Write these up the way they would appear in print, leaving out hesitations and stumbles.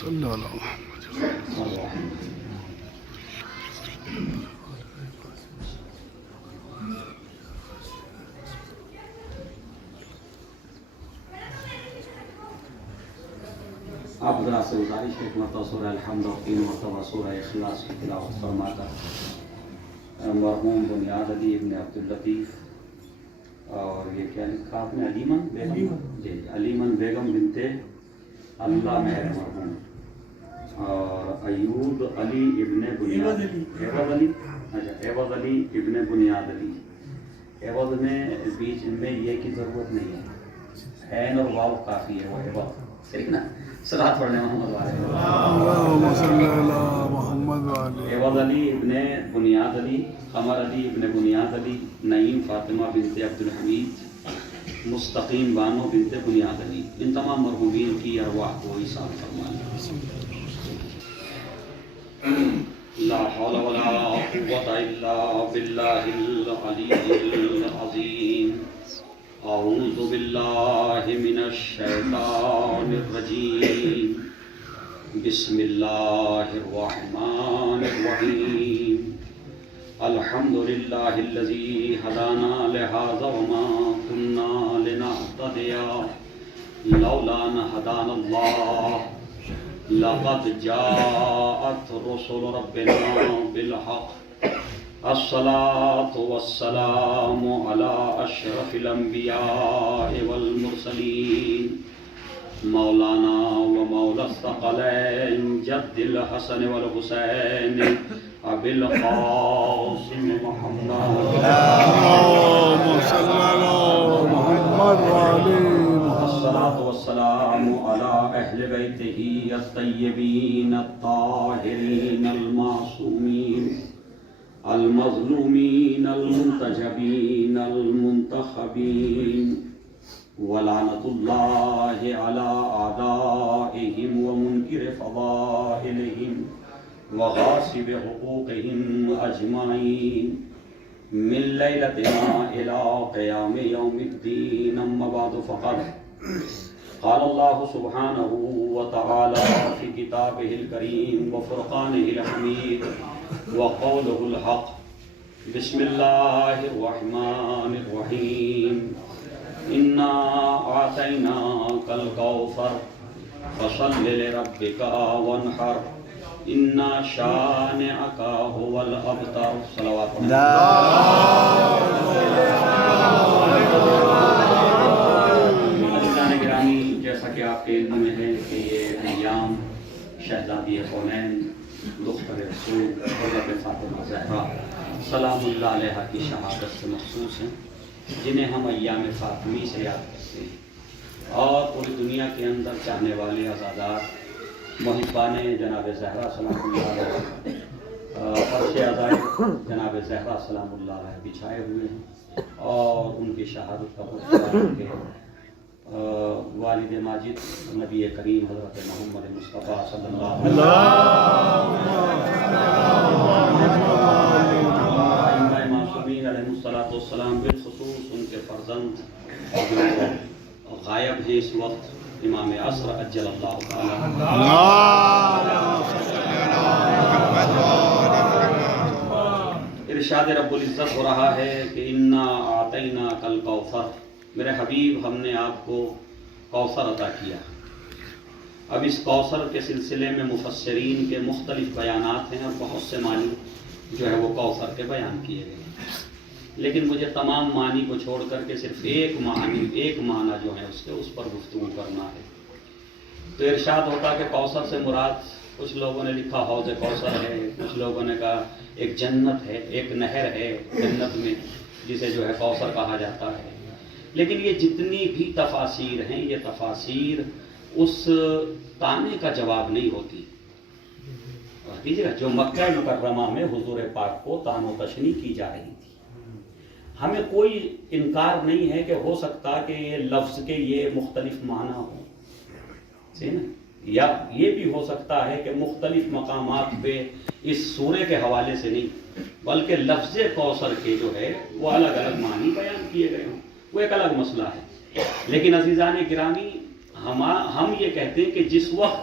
صلی اللہ علیہ وسلم. آپ ذرا سے گزارش ایک مرتبہ سورہ الحمد اور 3 مرتبہ سورہ اخلاص کی تلاوت فرما کر مرحوم بنیاد علی ابن عبداللطیف اور یہ کیا لکھا آپ نے علیمن بیگم جی علیمن بیگم بنت اللہ مہر مرحوم اور ایوب علی ابن بنیاد عوض علی اچھا عوض علی ابن بنیاد علی. عوض میں بیچ میں یہ کی ضرورت نہیں ہے, عین اور واو کافی ہے, وہ عوض صحیح نا. صلاۃ پڑھنے محمد والے اللہم صلی علی محمد والے. عوض علی ابن بنیاد علی, قمر علی ابن بنیاد علی, نعیم فاطمہ بنت عبدالحمید, مستقیم بانو بنت بنیاد علی, ان تمام مرحومین کی ارواح کو ایصال فرمائے. لا حول ولا قوة الا باللہ العلی العظیم. اعوذ باللہ من الشیطان الرجیم. بسم اللہ الرحمن الرحیم. الحمد للہ الذی ہدانا لہذا وما كنا لنہتدی لولا ان ہدانا اللہ. لقد جاءت رسل ربنا بالحق. الصلاة والسلام على أشرف الأنبياء والمرسلين مولانا ومولى الثقلين جد الحسن والحسين أبي القاسم محمد. اللهم صل على محمد وعلى الصلاة والسلام على أهل بيته الطيبين الطاهرين المعصومين المظلومين المنتجبين المنتخبين. ولعنة الله على أعدائهم ومنكر فضائلهم وغاصب حقوقهم أجمعين من ليلتنا إلى قيام يوم الدين. أما بعد فقد قال الله سبحانه وتعالى في كتابه الكريم وفرقانه الحميد وقوله الحق. بسم الله الرحمن الرحيم. إنا أعطيناك الكوثر فصل لربك وانحر إن شانئك هو الأبتر. صلوات جیسا کہ آپ کے علم میں ہے کہ یہ ایام شہزادی کونین دختر رسول حضرت فاطمہ زہرا سلام اللہ علیہ کی شہادت سے مخصوص ہیں, جنہیں ہم ایام فاطمی سے یاد کرتے ہیں. اور پوری دنیا کے اندر چاہنے والے عزادات محبان جناب زہرا سلام اللہ علیہ فرش عزائے جناب زہرا سلام اللہ علیہ بچھائے ہوئے ہیں, اور ان کی شہادت کا وقت والد ماجد نبی کریم حضرت محمد مصطفیٰ صلی اللہ علیہ وسلم معصومین علیہ الصلوۃ والسلام, بالخصوص ان کے فرزند جو غائب ہیں اس وقت امام عصر عجل اللہ تعالی. ارشاد رب العزت ہو رہا ہے کہ انا اعطیناک الکوثر, میرے حبیب ہم نے آپ کو کوثر عطا کیا. اب اس کوثر کے سلسلے میں مفسرین کے مختلف بیانات ہیں اور بہت سے معنی جو ہے وہ کوثر کے بیان کیے گئے ہیں, لیکن مجھے تمام معنی کو چھوڑ کر کے صرف ایک معنی جو ہے اس پر گفتگو کرنا ہے. تو ارشاد ہوتا کہ کوثر سے مراد, کچھ لوگوں نے لکھا حوض کوثر ہے, کچھ لوگوں نے کہا ایک جنت ہے, ایک نہر ہے جنت میں جسے جو ہے کوثر کہا جاتا ہے. لیکن یہ جتنی بھی تفاسیر ہیں, یہ تفاسیر اس تانے کا جواب نہیں ہوتی. دیکھیے جو مکہ مکرمہ میں حضور پاک کو تان و تشنیع کی جا رہی تھی, ہمیں کوئی انکار نہیں ہے کہ ہو سکتا کہ یہ لفظ کے یہ مختلف معنی ہوں, صحیح نا, یا یہ بھی ہو سکتا ہے کہ مختلف مقامات پہ اس سورے کے حوالے سے نہیں بلکہ لفظ کوثر کے جو ہے وہ الگ الگ معنی بیان کیے گئے ہوں, وہ ایک الگ مسئلہ ہے. لیکن عزیزان گرامی, ہم یہ کہتے ہیں کہ جس وقت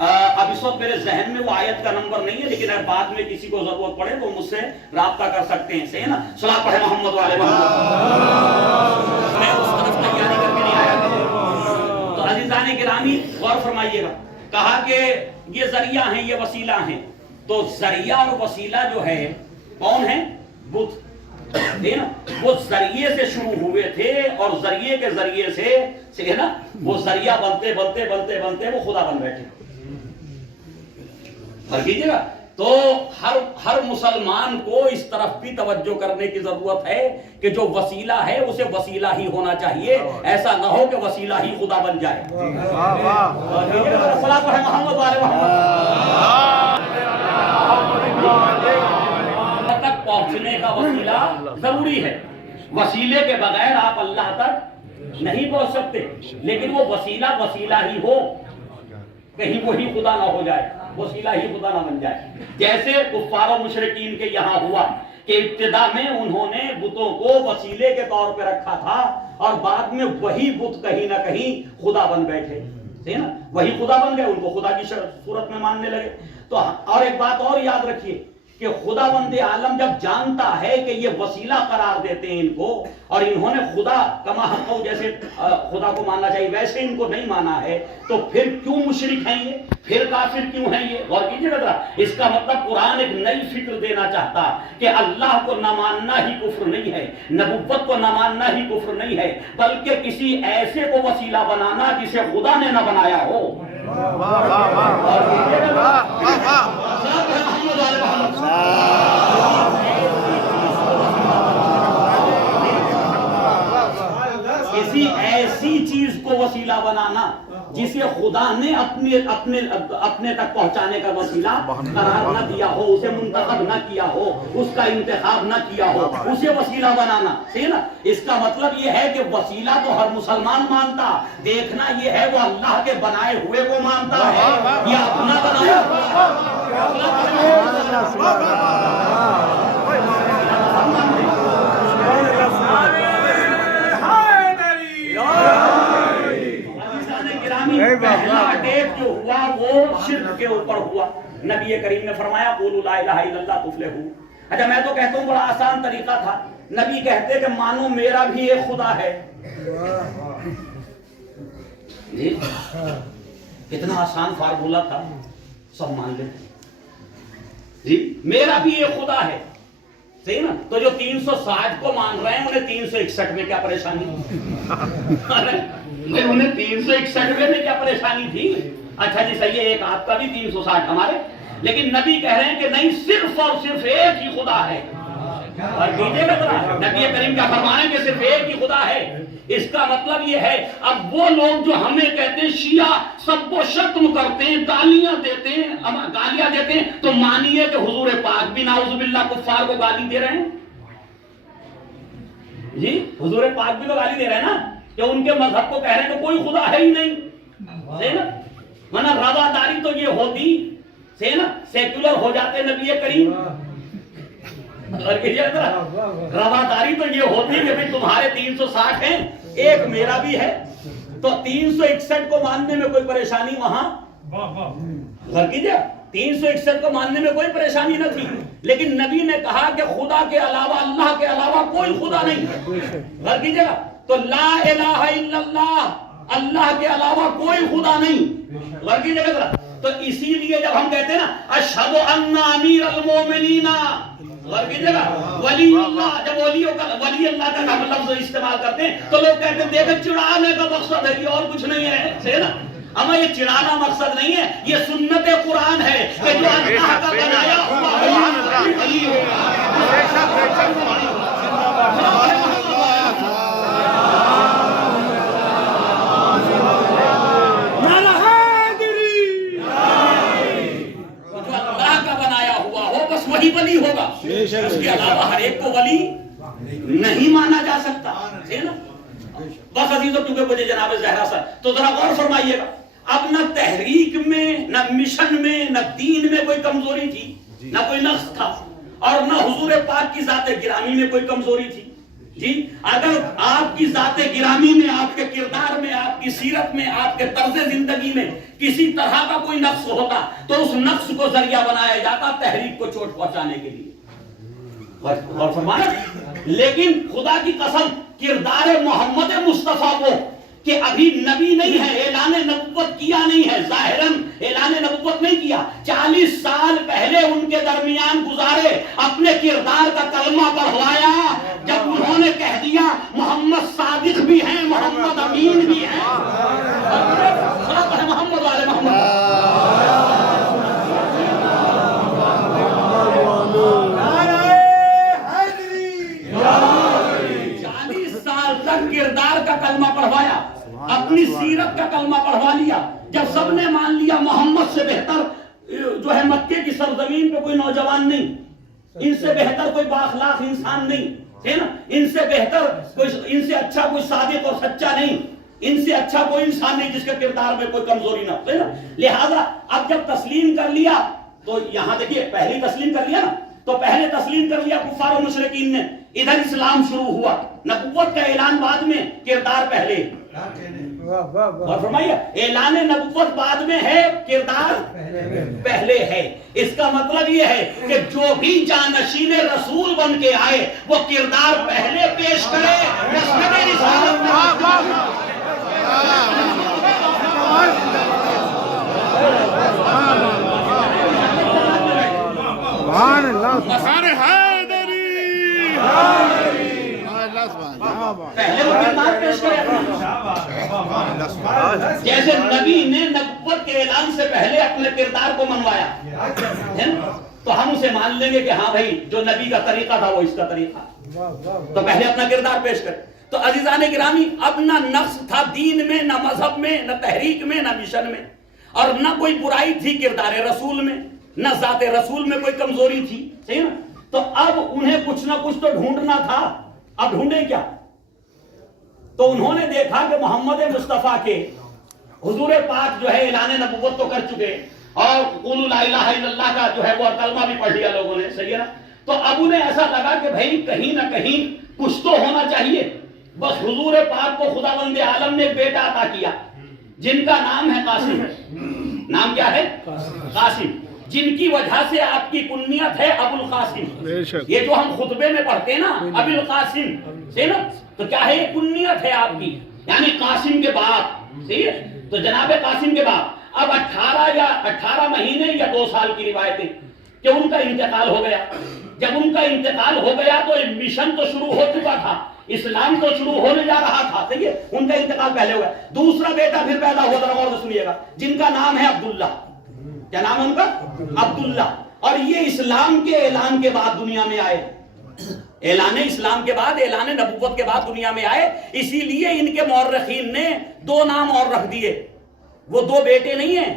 اب اس وقت میرے ذہن میں وہ آیت کا نمبر نہیں ہے، لیکن اگر بعد میں کسی کو ضرورت پڑے تو مجھ سے رابطہ کر سکتے ہیں، صحیح نا؟ صلاۃ پڑھے محمد والے محمد۔ میں اس طرف تیاری کر کے نہیں آیا۔ تو عزیزان گرامی غور فرمائیے گا، کہا کہ یہ ذریعہ ہیں، یہ وسیلہ ہیں۔ تو ذریعہ اور وسیلہ جو ہے کون ہے؟ بت، نا؟ وہ ذریعے سے شروع ہوئے تھے اور ذریعے کے ذریعے سے نا وہ ذریعہ بنتے بنتے بنتے بنتے وہ خدا بن بیٹھے۔ فرق کیجیے گا۔ تو ہر مسلمان کو اس طرف بھی توجہ کرنے کی ضرورت ہے کہ جو وسیلہ ہے اسے وسیلہ ہی ہونا چاہیے، ایسا نہ ہو کہ وسیلہ ہی خدا بن جائے۔ صلاۃ پڑھے محمد والے محمد۔ تک پہنچنے کا وسیلہ ضروری ہے، وسیلے کے بغیر آپ اللہ تک نہیں پہنچ سکتے، لیکن وہ وسیلہ وسیلہ ہی ہو، کہیں وہی خدا نہ ہو جائے، وسیلہ ہی خدا نہ بن جائے۔ جیسے کفار و مشرکین کے یہاں ہوا کہ ابتدا میں انہوں نے بتوں کو وسیلے کے طور پہ رکھا تھا اور بعد میں وہی بت کہیں نہ کہیں خدا بن بیٹھے، صحیح نا؟ وہی خدا بن گئے، ان کو خدا کی صورت میں ماننے لگے۔ تو اور ایک بات اور یاد رکھیے کہ خدا بند عالم جب جانتا ہے کہ یہ وسیلہ قرار دیتے ہیں ان کو، اور انہوں نے خدا کما حق جیسے خدا کو ماننا چاہیے ویسے ان کو نہیں مانا ہے، تو پھر کیوں مشرک ہیں یہ، پھر کافر کیوں ہیں یہ؟ غور کیجیے گا۔ اس کا مطلب قرآن ایک نئی فکر دینا چاہتا کہ اللہ کو نہ ماننا ہی کفر نہیں ہے، نبوت کو نہ ماننا ہی کفر نہیں ہے، بلکہ کسی ایسے کو وسیلہ بنانا جسے خدا نے نہ بنایا ہو۔ کسی ایسی چیز کو وسیلہ بنانا جسے خدا نے اپنے تک پہنچانے کا وسیلہ قرار نہ دیا ہو، اسے منتخب نہ کیا ہو، اس کا انتخاب نہ کیا ہو، اسے وسیلہ بنانا، صحیح نا؟ اس کا مطلب یہ ہے کہ وسیلہ تو ہر مسلمان مانتا، دیکھنا یہ ہے وہ اللہ کے بنائے ہوئے کو مانتا ہے یا اپنا بنایا ہوا۔ پہلا اٹیک جو ہوا وہ شرک کے اوپر ہوا۔ نبی کریم نے فرمایا قولوا لا الہ الا اللہ تفلحوا۔ اچھا میں تو کہتا ہوں بڑا آسان طریقہ تھا، نبی کہتے کہ مانو میرا بھی ایک خدا ہے، کتنا آسان فارمولا تھا، سب مان لیتے جی میرا بھی ایک خدا ہے، صحیح نا؟ تو جو 360 کو مان رہے ہیں انہیں 361 میں کیا پریشانی؟ انہیں 361 میں کیا پریشانی تھی؟ اچھا جی صحیح ہے، ایک آپ کا بھی 360 ہمارے، لیکن نبی کہہ رہے ہیں کہ نہیں، صرف اور صرف ایک ہی خدا ہے۔ اور کیجئے گا، نبی کریم کیا فرمایا کہ صرف ایک ہی خدا ہے۔ اس کا مطلب یہ ہے اب وہ لوگ جو ہمیں کہتے ہیں شیعہ سب کو شتم کرتے ہیں، گالیاں دیتے ہیں، تو مانیے کہ حضور پاک بھی نعوذ باللہ کفار کو گالی دے رہے ہیں جی، حضور پاک بھی تو گالی دے رہے ہیں نا، کہ ان کے مذہب کو کہہ رہے ہیں کہ کوئی خدا ہے ہی نہیں، صحیح نا؟ ورنہ رواداری تو یہ ہوتی، صحیح نا، سیکولر ہو جاتے نبی کریم، رواداری تو یہ ہوتی کہ بھئی تمہارے 360 ہیں، ایک میرا بھی ہے، تو 361 کو ماننے میں کوئی پریشانی وہاں غور کیجئے، 361 کو ماننے میں کوئی پریشانی نہ تھی، لیکن نبی نے کہا کہ خدا کے علاوہ، اللہ کے علاوہ کوئی خدا نہیں۔ غور کیجئے گا، تو لا الہ الا اللہ، اللہ کے علاوہ کوئی خدا نہیں۔ غور کیجئے گا، تو اسی لیے جب ہم کہتے ہیں نا اشہد ان امیر المومنین، غور کیجئے گا، ولی اللہ، جب ولی اللہ کا ہم لفظ استعمال کرتے ہیں تو لوگ کہتے ہیں دیکھیں چڑھانے کا مقصد ہے، یہ اور کچھ نہیں ہے، صحیح نا؟ اما یہ چڑھانا مقصد نہیں ہے، یہ سنت قرآن ہے کہ جو اللہ کا بنایا ہوا ولی وہی ولی ہوگا، اس کے علاوہ ہر ایک کو ولی نہیں مانا جا سکتا، ہے نا؟ بس عزیزو، کیونکہ مجھے جناب زہرا سر تو ذرا غور فرمائیے گا، اب نہ تحریک میں، نہ مشن میں، نہ دین میں کوئی کمزوری تھی، نہ کوئی نقص تھا، اور نہ حضور پاک کی ذات گرامی میں کوئی کمزوری تھی جی۔ اگر آپ کی ذات گرامی میں، آپ کے کردار میں، آپ آپ کی سیرت میں، آپ کے طرز زندگی میں کسی طرح کا کوئی نقص ہوتا تو اس نقص کو ذریعہ بنایا جاتا تحریک کو چوٹ پہنچانے کے لیے. غور فرمانا. لیکن خدا کی قسم کردار محمد مصطفیٰ کو کہ ابھی نبی نہیں ہے، اعلان نبوت کیا نہیں ہے، ظاہراً اعلان نبوت نہیں کیا، 40 سال پہلے ان کے درمیان گزارے، اپنے کردار کا کلمہ پڑھوایا. جب انہوں نے کہہ دیا محمد صادق بھی ہیں، محمد امین بھی ہیں، محمد والے محمد 40 سال تک کردار کا کلمہ پڑھوایا، اپنی سیرت کا کلمہ پڑھوا لیا. جب سب نے مان لیا محمد سے بہتر جو ہے مکے کی سرزمین پہ کوئی نوجوان نہیں، ان سے بہتر کوئی بااخلاق انسان نہیں ہے نا، ان سے بہتر کوئی، ان سے اچھا کوئی صادق اور سچا نہیں، ان سے اچھا کوئی انسان نہیں جس کے کردار میں کوئی کمزوری نہ ہو. لہذا اب جب تسلیم کر لیا تو یہاں دیکھیے پہلی تسلیم کر لیا نا، تو پہلے تسلیم کر لیا کفار و مشرکین نے، ادھر اسلام شروع ہوا، نبوت کا اعلان بعد میں، کردار پہلے. اور فرمائیے اعلان نبوت بعد میں ہے، کردار پہلے ہے. اس کا مطلب یہ ہے کہ جو بھی جانشین رسول بن کے آئے وہ کردار پہلے پیش کرے. پہلے وہ کردار پیش کرے. جیسے نبی نے نبوت کے اعلان سے پہلے اپنے کردار کو منوایا تو ہم اسے مان لیں گے کہ ہاں بھائی جو نبی کا طریقہ تھا وہ اس کا طریقہ، تو پہلے اپنا کردار پیش کرے. تو عزیزان گرامی اب نہ نقص تھا دین میں، نہ مذہب میں، نہ تحریک میں، نہ مشن میں، اور نہ کوئی برائی تھی کردار رسول میں، نہ ذات رسول میں کوئی کمزوری تھی. صحیح نا؟ تو اب انہیں کچھ نہ کچھ تو ڈھونڈنا تھا. اب ڈھونڈے کیا؟ تو انہوں نے دیکھا کہ محمد مصطفیٰ کے حضور پاک جو ہے اعلان نبوت تو کر چکے اور قولوا لا الہ الا اللہ کا جو ہے وہ کلمہ بھی پڑھ لیا لوگوں نے. صحیح ہے نا؟ تو اب انہیں ایسا لگا کہ بھائی کہیں نہ کہیں کچھ تو ہونا چاہیے. بس حضور پاک کو خداوند عالم نے بیٹا عطا کیا جن کا نام ہے قاسم. نام کیا ہے؟ قاسم. جن کی وجہ سے آپ کی کنیت ہے ابو القاسم. یہ جو ہم خطبے میں پڑھتے ہیں نا ابو القاسم، صحیح نا؟ تو کیا ہے؟ یہ کنیت ہے آپ کی، یعنی قاسم کے باپ. صحیح ہے؟ تو جناب قاسم کے باپ. اب 18 مہینے یا 2 سال کی روایتیں کہ ان کا انتقال ہو گیا. جب ان کا انتقال ہو گیا تو مشن تو شروع ہو چکا تھا، اسلام تو شروع ہونے جا رہا تھا. صحیح ہے؟ ان کا انتقال پہلے ہوا. دوسرا بیٹا پھر پیدا ہوا، ذرا غور سے سنیے گا، جن کا نام ہے عبداللہ. کیا نام ہے ان کا؟ عبداللہ. اور یہ اسلام کے اعلان کے بعد دنیا میں آئے، اعلان اسلام کے بعد، اعلان نبوت کے بعد دنیا میں آئے. اسی لیے ان کے مورخین نے 2 نام اور رکھ دیے. وہ 2 بیٹے نہیں ہیں،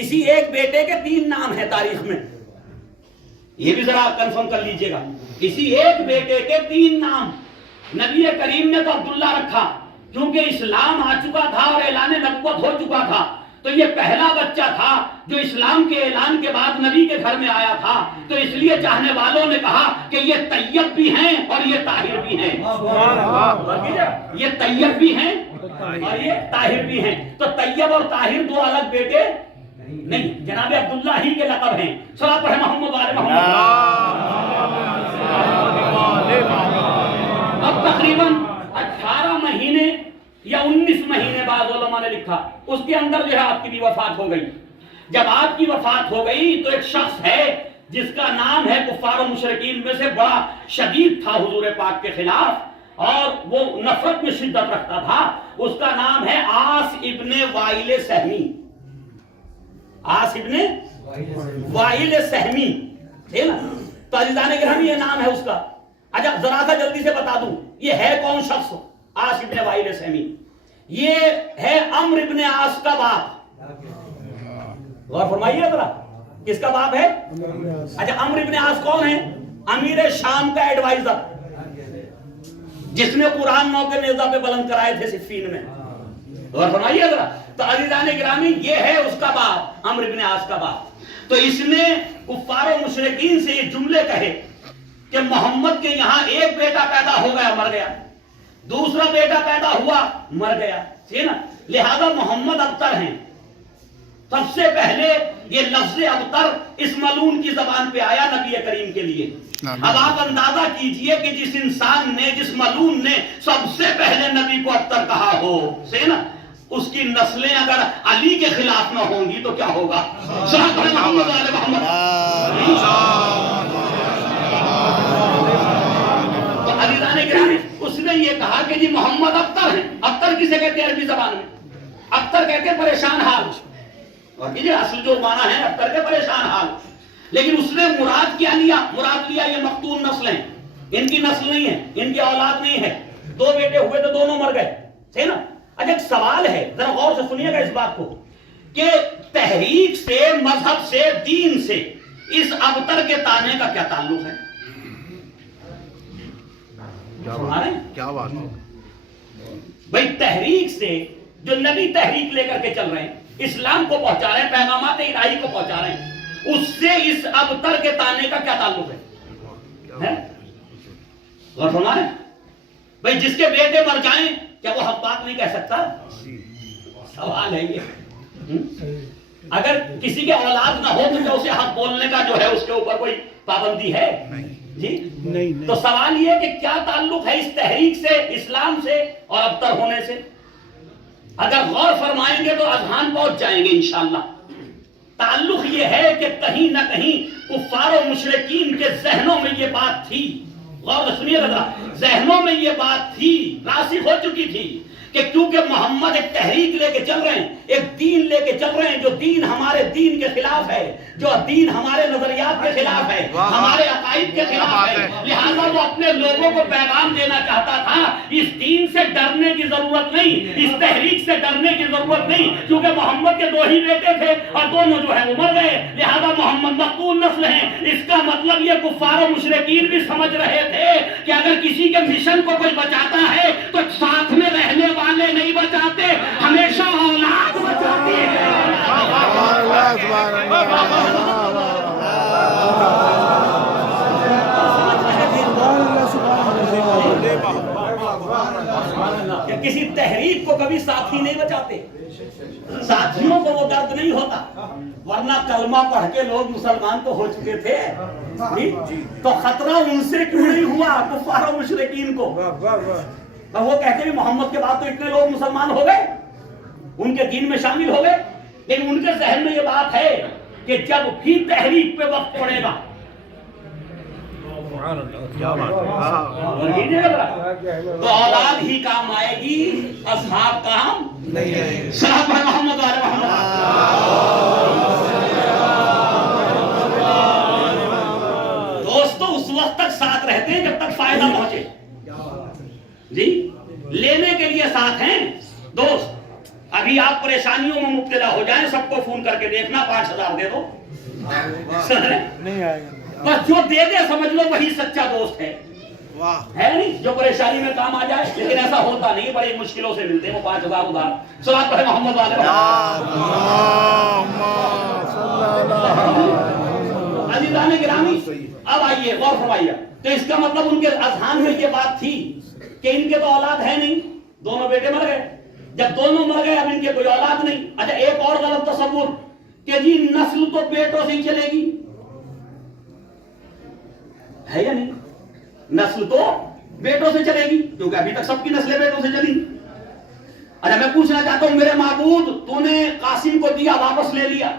اسی ایک بیٹے کے 3 نام ہیں تاریخ میں. یہ بھی ذرا کنفرم کر لیجئے گا، اسی ایک بیٹے کے 3 نام. نبی کریم نے تو عبداللہ رکھا کیونکہ اسلام آ چکا تھا اور اعلان نبوت ہو چکا تھا، تو یہ پہلا بچہ تھا جو اسلام کے اعلان کے بعد نبی کے گھر میں آیا تھا. تو اس لیے چاہنے والوں نے کہا کہ یہ طیب بھی ہیں اور یہ طاہر بھی ہیں. یہ طیب بھی ہیں اور یہ طاہر بھی ہیں. تو طیب اور طاہر 2 الگ بیٹے نہیں، جناب عبداللہ ہی کے لقب ہیں. صلاۃ پڑھیں محمد والے محمد. اب تقریباً 18 مہینے یا 19 مہینے بعد علماء نے لکھا اس کے اندر جو ہے آپ کی بھی وفات ہو گئی. جب آپ کی وفات ہو گئی تو ایک شخص ہے جس کا نام ہے کفار و مشرکین میں سے بڑا شدید تھا حضور پاک کے خلاف اور وہ نفرت میں شدت رکھتا تھا. اس کا نام ہے عاص ابن وائل سہمی. عاص ابن وائل سہمی، ٹھیک نا؟ تو عزیزان گرامی یہ نام ہے اس کا. اچھا ذرا سا جلدی سے بتا دوں یہ ہے کون شخص؟ عاص ابن وائل سہمی. یہ ہے عمرو ابن عاص کا باپ. غور فرمائیے ذرا، کس کا باپ ہے؟ اچھا عمرو ابن عاص کون ہے؟ امیر شام کا ایڈوائزر، جس نے قرآن 9 کے نیزہ پہ بلند کرائے تھے صفین میں. غور فرمائیے ذرا. تو عزیزان گرامی یہ ہے اس کا باپ، عمرو ابن عاص کا باپ. تو اس نے کفار و مشرکین سے یہ جملے کہے کہ محمد کے یہاں ایک بیٹا پیدا ہو گیا، مر گیا، دوسرا بیٹا پیدا ہوا مر گیا، ٹھیک ہے نا، لہذا محمد ابتر ہیں۔ سب سے پہلے یہ لفظ ابتر اس ملعون کی زبان پہ آیا نبی کریم کے لیے۔ اب آپ اندازہ کیجئے کہ جس انسان نے، جس ملعون نے سب سے پہلے نبی کو ابتر کہا ہو، صحیح نا، اس کی نسلیں اگر علی کے خلاف نہ ہوں گی تو کیا ہوگا؟ صحابہ محمد آل محمد۔ تو عزیزان گرامی، اس نے یہ کہا کہ جی محمد ابتر ہیں۔ ابتر کسے کہتے ہیں عربی زبان میں؟ ابتر کہتے ہیں پریشان حال، اور یہ اصل جو معنی ہے ابتر کے پریشان حال، لیکن اس نے مراد کیا لیا؟ مراد لیا یہ مقتول نسل ہیں، ان کی نسل نہیں ہے، ان کی اولاد نہیں ہے، دو بیٹے ہوئے تو دونوں مر گئے، صحیح نا۔ اچھا ایک سوال ہے، ذرا غور سے سنیے گا اس بات کو، کہ تحریک سے، مذہب سے، دین سے اس ابتر کے تانے کا کیا تعلق ہے؟ کیا بات ہے بھائی تحریک سے، جو نبی تحریک لے کر کے چل رہے ہیں، اسلام کو پہنچا رہے ہیں، پیغامات الہی کو پہنچا رہے ہیں، اس سے اس ابتر کے تانے کا کیا تعلق ہے؟ غور فرما رہے ہیں؟ بھائی جس کے بیٹے مر جائیں کیا وہ حق بات نہیں کہہ سکتا؟ سوال ہے یہ۔ اگر کسی کے اولاد نہ ہو تو کیا اسے حق بولنے کا جو ہے اس کے اوپر کوئی پابندی ہے؟ جی نہیں۔ تو سوال یہ کہ کیا تعلق ہے اس تحریک سے، اسلام سے اور ابتر ہونے سے؟ اگر غور فرمائیں گے تو اذہان پہنچ جائیں گے انشاءاللہ۔ تعلق یہ ہے کہ کہیں نہ کہیں کفار و مشرکین کے ذہنوں میں یہ بات تھی، غور سے سنیے ذرا، ذہنوں میں یہ بات تھی، راسخ ہو چکی تھی کہ کیونکہ محمد ایک تحریک لے کے چل رہے ہیں، ایک دین لے کے چل رہے ہیں، جو دین ہمارے دین کے خلاف ہے، جو دین ہمارے نظریات کے خلاف ہے، ہمارے عقائد کے خلاف ہے، لہذا وہ اپنے لوگوں کو پیغام دینا چاہتا تھا اس دین سے ڈرنے کی ضرورت نہیں، اس تحریک سے ڈرنے کی ضرورت نہیں، کیونکہ محمد کے دو ہی بیٹے تھے اور دونوں جو ہے وہ مر گئے، لہذا محمد مقتول نسل ہیں۔ اس کا مطلب یہ کفار و مشرکین بھی سمجھ رہے تھے کہ اگر کسی کے مشن کو کوئی بچاتا ہے تو ساتھ میں رہنے والے نہیں بچاتے، ہمیشہ اولاد بچاتی ہے۔ کہ کسی تحریک کو کبھی ساتھی نہیں بچاتے، ساتھیوں کو وہ درد نہیں ہوتا، ورنہ کلمہ پڑھ کے لوگ مسلمان تو ہو چکے تھے، تو خطرہ ان سے کیوں نہیں ہوا کفار و مشرکین کو؟ وہ کہتے ہیں محمد کے بعد تو اتنے لوگ مسلمان ہو گئے، ان کے دین میں شامل ہو گئے، لیکن ان کے ذہن میں یہ بات ہے کہ جب بھی تحریک پہ وقت پڑے گا تو اولاد ہی کام آئے گی، اصحاب کام نہیں آئے گی۔ صحابہ محمد علیہ محمد۔ دوستو اس وقت تک ساتھ رہتے ہیں جب تک فائدہ پہنچے، جی لینے کے لیے ساتھ ہیں دوست۔ ابھی آپ پریشانیوں میں مبتلا ہو جائیں، سب کو فون کر کے دیکھنا 5000 دے دو، نہیں آئے گا، بس جو دے دے سمجھ لو وہی سچا دوست ہے، ہے نہیں جو پریشانی میں کام آ جائے، لیکن ایسا ہوتا نہیں، بڑی مشکلوں سے ملتے ہیں وہ 5000 ادھار۔ صلوات پڑھیں محمد والے۔ عزیزان گرامی اب آئیے غور فرمائیے، تو اس کا مطلب ان کے اذہان میں یہ بات تھی کہ ان کے تو اولاد ہے نہیں، دونوں بیٹے مر گئے، جب دونوں مر گئے اب ان کے کوئی اولاد نہیں۔ اچھا ایک اور غلط تصور کہ جی نسل تو بیٹوں سے ہی چلے گی، ہے یا نہیں؟ نسل تو بیٹوں سے چلے گی کیونکہ ابھی تک سب کی نسلیں بیٹوں سے چلی۔ اچھا میں پوچھنا چاہتا ہوں میرے معبود، تو نے قاسم کو دیا واپس لے لیا،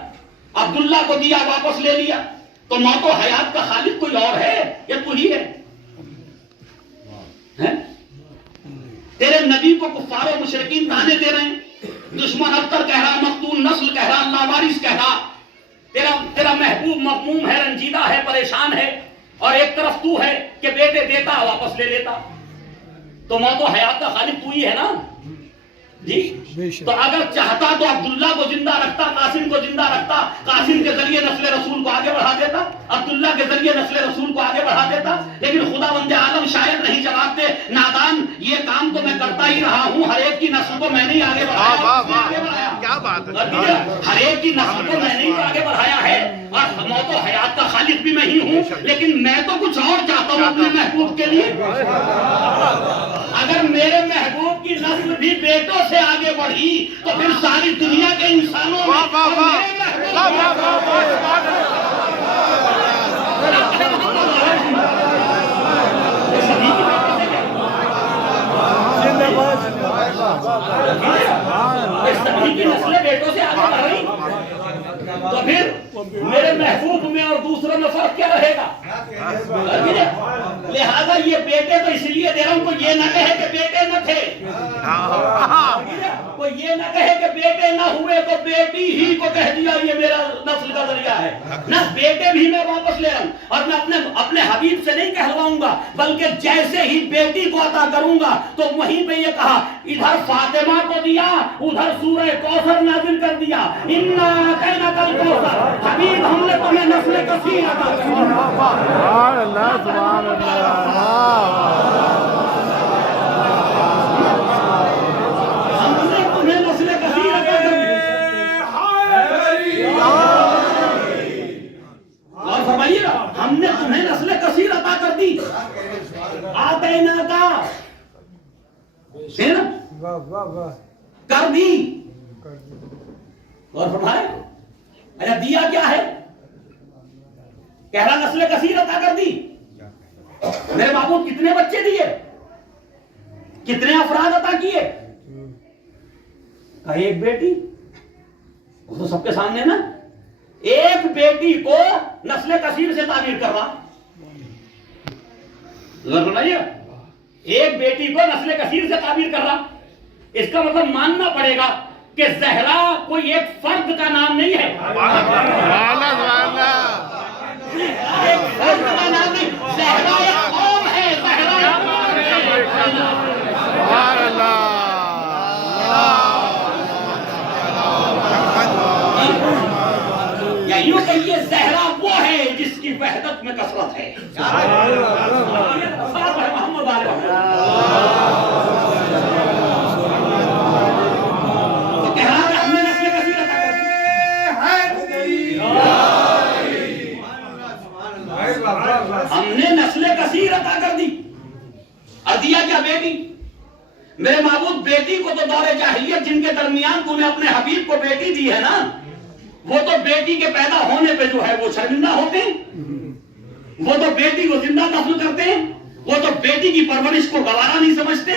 عبداللہ کو دیا واپس لے لیا، تو موت و حیات کا خالق کوئی اور ہے یا تو ہی ہے؟ تیرے نبی کو کفار و مشرکین تانے دے رہے ہیں، دشمن ابتر کہہ رہا، مقتول نسل کہہ رہا، لاوارث کہہ رہا، تیرا محبوب مغموم ہے، رنجیدہ ہے، پریشان ہے، اور ایک طرف تو ہے کہ بیٹے دیتا واپس لے لیتا، تو موت و حیات کا خالق تو ہی ہے نا جی۔ تو اگر چاہتا تو عبداللہ کو زندہ رکھتا، قاسم کو زندہ رکھتا، قاسم کے ذریعے نسل رسول کو آگے بڑھا دیتا، عبداللہ کے ذریعے نسل رسول کو آگے بڑھا دیتا، لیکن خدا بند عالم شاید نہیں جواب دے، نادان یہ کام تو میں کرتا ہی رہا ہوں، ہر ایک کی نسل کو میں نے آگے بڑھایا، کیا بات ہے، ہر ایک کی نسل کو میں نے آگے بڑھایا ہے، اور موت و حیات کا خالق بھی میں ہی ہوں، لیکن میں تو کچھ اور چاہتا ہوں اپنے محبوب کے لیے۔ اگر میرے محبوب کی نسل بھی بیٹوں سے آگے بڑھی تو پھر ساری دنیا کے انسانوں میں اور میرے سبھی کی نسلیں بیٹوں سے آگے بڑھ رہی تو پھر میرے محبوب میں اور دوسروں میں فرق کیا رہے گا؟ لہذا یہ بیٹے تو اس لیے دے رہا ہوں، کوئی یہ نہ کہے کہ بیٹے نہ تھے، کوئی یہ نہ کہے کہ بیٹے نہ ہوئے تو بیٹی ہی کو کہہ دیا یہ میرا نسل کا ذریعہ ہے نہ، بیٹے بھی میں واپس لے رہا ہوں اور میں اپنے حبیب سے نہیں کہلواؤں گا، بلکہ جیسے ہی بیٹی کو عطا کروں گا تو وہیں پہ یہ کہا ادھر فاطمہ کو دیا، ادھر سورہ کوثر نازل کر دیا، انا اعطیناک الکوثر، حبیب ہم نے تمہیں نسل کثیر عطا کی۔ سبحان اللہ، سبحان اللہ، ہم نے تمہیں نسل کثیر عطا کر دی۔ اور فرمائیے ہم نے تمہیں نسل کثیر عطا کر دی، اعطیناک کر دی، اور فرمائے اچھا دیا کیا ہے؟ کہہ رہا نسل کثیر عطا کر دی۔ میرے معبود کتنے بچے دیے، کتنے افراد عطا کیے؟ کہا ایک بیٹی، وہ تو سب کے سامنے نا، ایک بیٹی کو نسل کثیر سے تعبیر کر رہا، سنائیے، ایک بیٹی کو نسل کثیر سے تعبیر کر رہا، اس کا مطلب ماننا پڑے گا کہ زہرا کوئی ایک فرد کا نام نہیں ہے، ایک فرد کا نام نہیں، زہرا ایک قوم ہے، زہرا ایک قوم ہے، یا یوں کہیے زہرا وہ ہے جس کی وحدت میں کثرت ہے۔ محمد علیہ ہم نے نسل کثیر عطا کر دی، اور دیا کیا؟ بیٹی۔ میرے معبود بیٹی کو تو دور جاہلیت جن کے درمیان تو نے اپنے حبیب کو بیٹی دی ہے نا، وہ تو بیٹی کے پیدا ہونے پہ جو ہے وہ شرمندہ ہوتے ہیں، وہ تو بیٹی کو زندہ دفن کرتے ہیں، وہ تو بیٹی کی پرورش کو گوارا نہیں سمجھتے،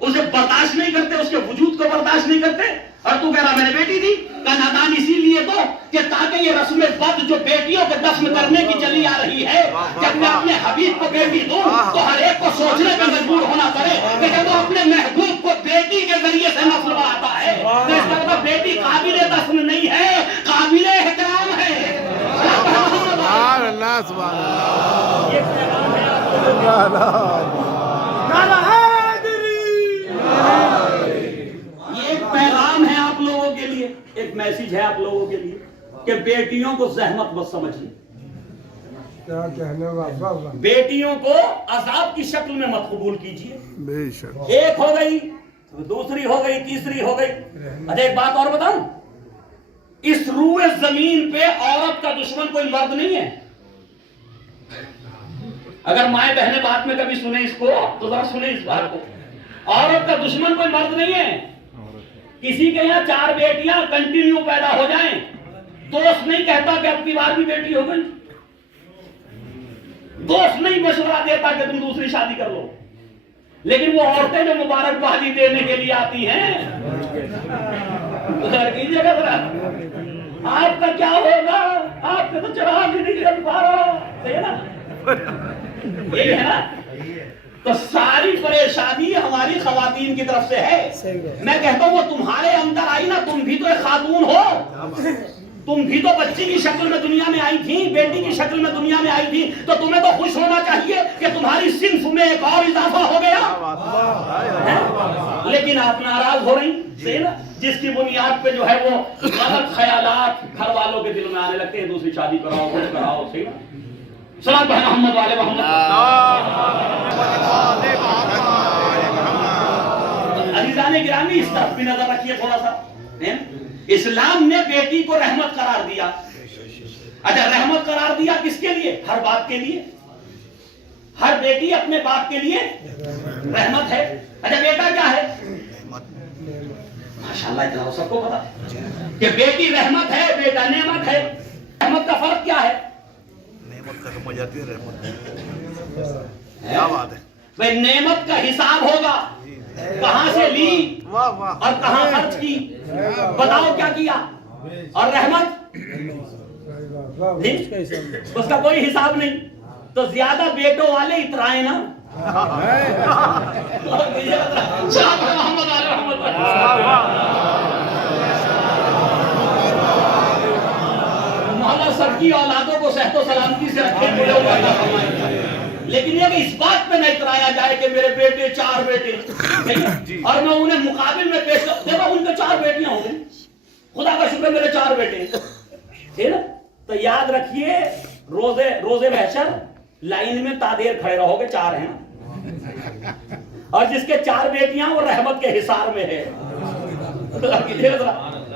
اسے برداشت نہیں کرتے، اس کے وجود کو برداشت نہیں کرتے، اور تو کہہ رہا میں نے بیٹی دی۔ کا نادان اسی لیے تو کہ تاکہ یہ رسم بد جو بیٹیوں کو دفن کرنے کی چلی آ رہی ہے، جب میں اپنے حبیب کو بیٹی دوں تو ہر ایک کو سوچنے پہ مجبور ہونا پڑے کہ جب وہ اپنے محبوب کو بیٹی کے ذریعے سے نسل بڑھاتا ہے تو اس کا مطلب بیٹی قابل دفن نہیں ہے، قابل احترام ہے۔ سبحان اللہ، سبحان اللہ، ایک پیغام ہے آپ لوگوں کے لیے، ایک میسج ہے آپ لوگوں کے لیے کہ بیٹیوں کو زحمت مت سمجھیے، بیٹیوں کو عذاب کی شکل میں مت قبول کیجیے۔ بے شک، ایک ہو گئی، دوسری ہو گئی، تیسری ہو گئی۔ اچھا ایک بات اور بتاؤں، اس روئے زمین پہ عورت کا دشمن کوئی مرد نہیں ہے۔ اگر مائیں بہنیں بات میں کبھی سنیں اس کو تو ذرا سنیں اس بات کو، عورت کا دشمن کوئی مرد نہیں ہے۔ کسی کے یہاں 4 بیٹیاں کنٹینیو پیدا ہو جائیں، دوست نہیں کہتا کہ اب کی بار بھی بیٹی ہو گئی، دوست نہیں مشورہ دیتا کہ تم دوسری شادی کر لو، لیکن وہ عورتیں جو مبارکبادی دینے کے لیے آتی ہیں، کیجیے گا ذرا، آپ کا کیا ہوگا، آپ کا تو چراغ بھی نہیں چل پا رہا، صحیح نا، یہی ہے نا۔ تو ساری پریشانی ہماری خواتین کی طرف سے ہے۔ میں کہتا ہوں وہ تمہارے اندر آئی نا، تم بھی تو ایک خاتون ہو، تم بھی تو بچی کی شکل میں دنیا میں آئی تھی، بیٹی کی شکل میں دنیا میں آئی تھی، تو تمہیں تو خوش ہونا چاہیے کہ تمہاری صنف میں ایک اور اضافہ ہو گیا، لیکن آپ ناراض ہو رہی، صحیح نا، جس کی بنیاد پہ جو ہے وہ غلط خیالات گھر والوں کے دل میں آنے لگتے ہیں، دوسری شادی کراؤ، کچھ کراؤ، صحیح نا۔ صلاۃ محمد والے محمد۔ عزیزان گرامی اس طرف بھی نظر رکھیے تھوڑا سا، اسلام نے بیٹی کو رحمت قرار دیا۔ اچھا رحمت قرار دیا کس کے لیے؟ ہر باپ کے لیے، ہر بیٹی اپنے باپ کے لیے رحمت ہے. اچھا بیٹا کیا ہے؟ ماشاءاللہ اتنا ہو سب کو پتا کہ بیٹی رحمت ہے، بیٹا نعمت ہے. رحمت کا فرق کیا ہے؟ نعمت ختم ہو جاتی ہے، رحمت کیا بات ہے. بھائی نعمت کا حساب ہوگا، کہاں سے لی واہ واہ. اور کہاں خرچ کی، بتاؤ کیا کیا. اور رحمت اس کا کوئی حساب نہیں. تو زیادہ بیٹوں والے اترائے نا. مولا سب کی اولادوں کو صحت و سلامتی سے رکھے. لیکن یہ کہ اس بات پہ نہ اترایا جائے کہ میرے بیٹے 4 بیٹے اور میں انہیں مقابل میں پیش کروں. دیکھو ان کے 4 بیٹیاں ہوں گی، خدا کا شکر میرے 4 بیٹے ٹھیک ہے. تو یاد رکھیے روزے محشر لائن میں تادیر کھڑے رہو گے، 4 ہیں نا. اور جس کے 4 بیٹیاں وہ رحمت کے حصار میں ہے.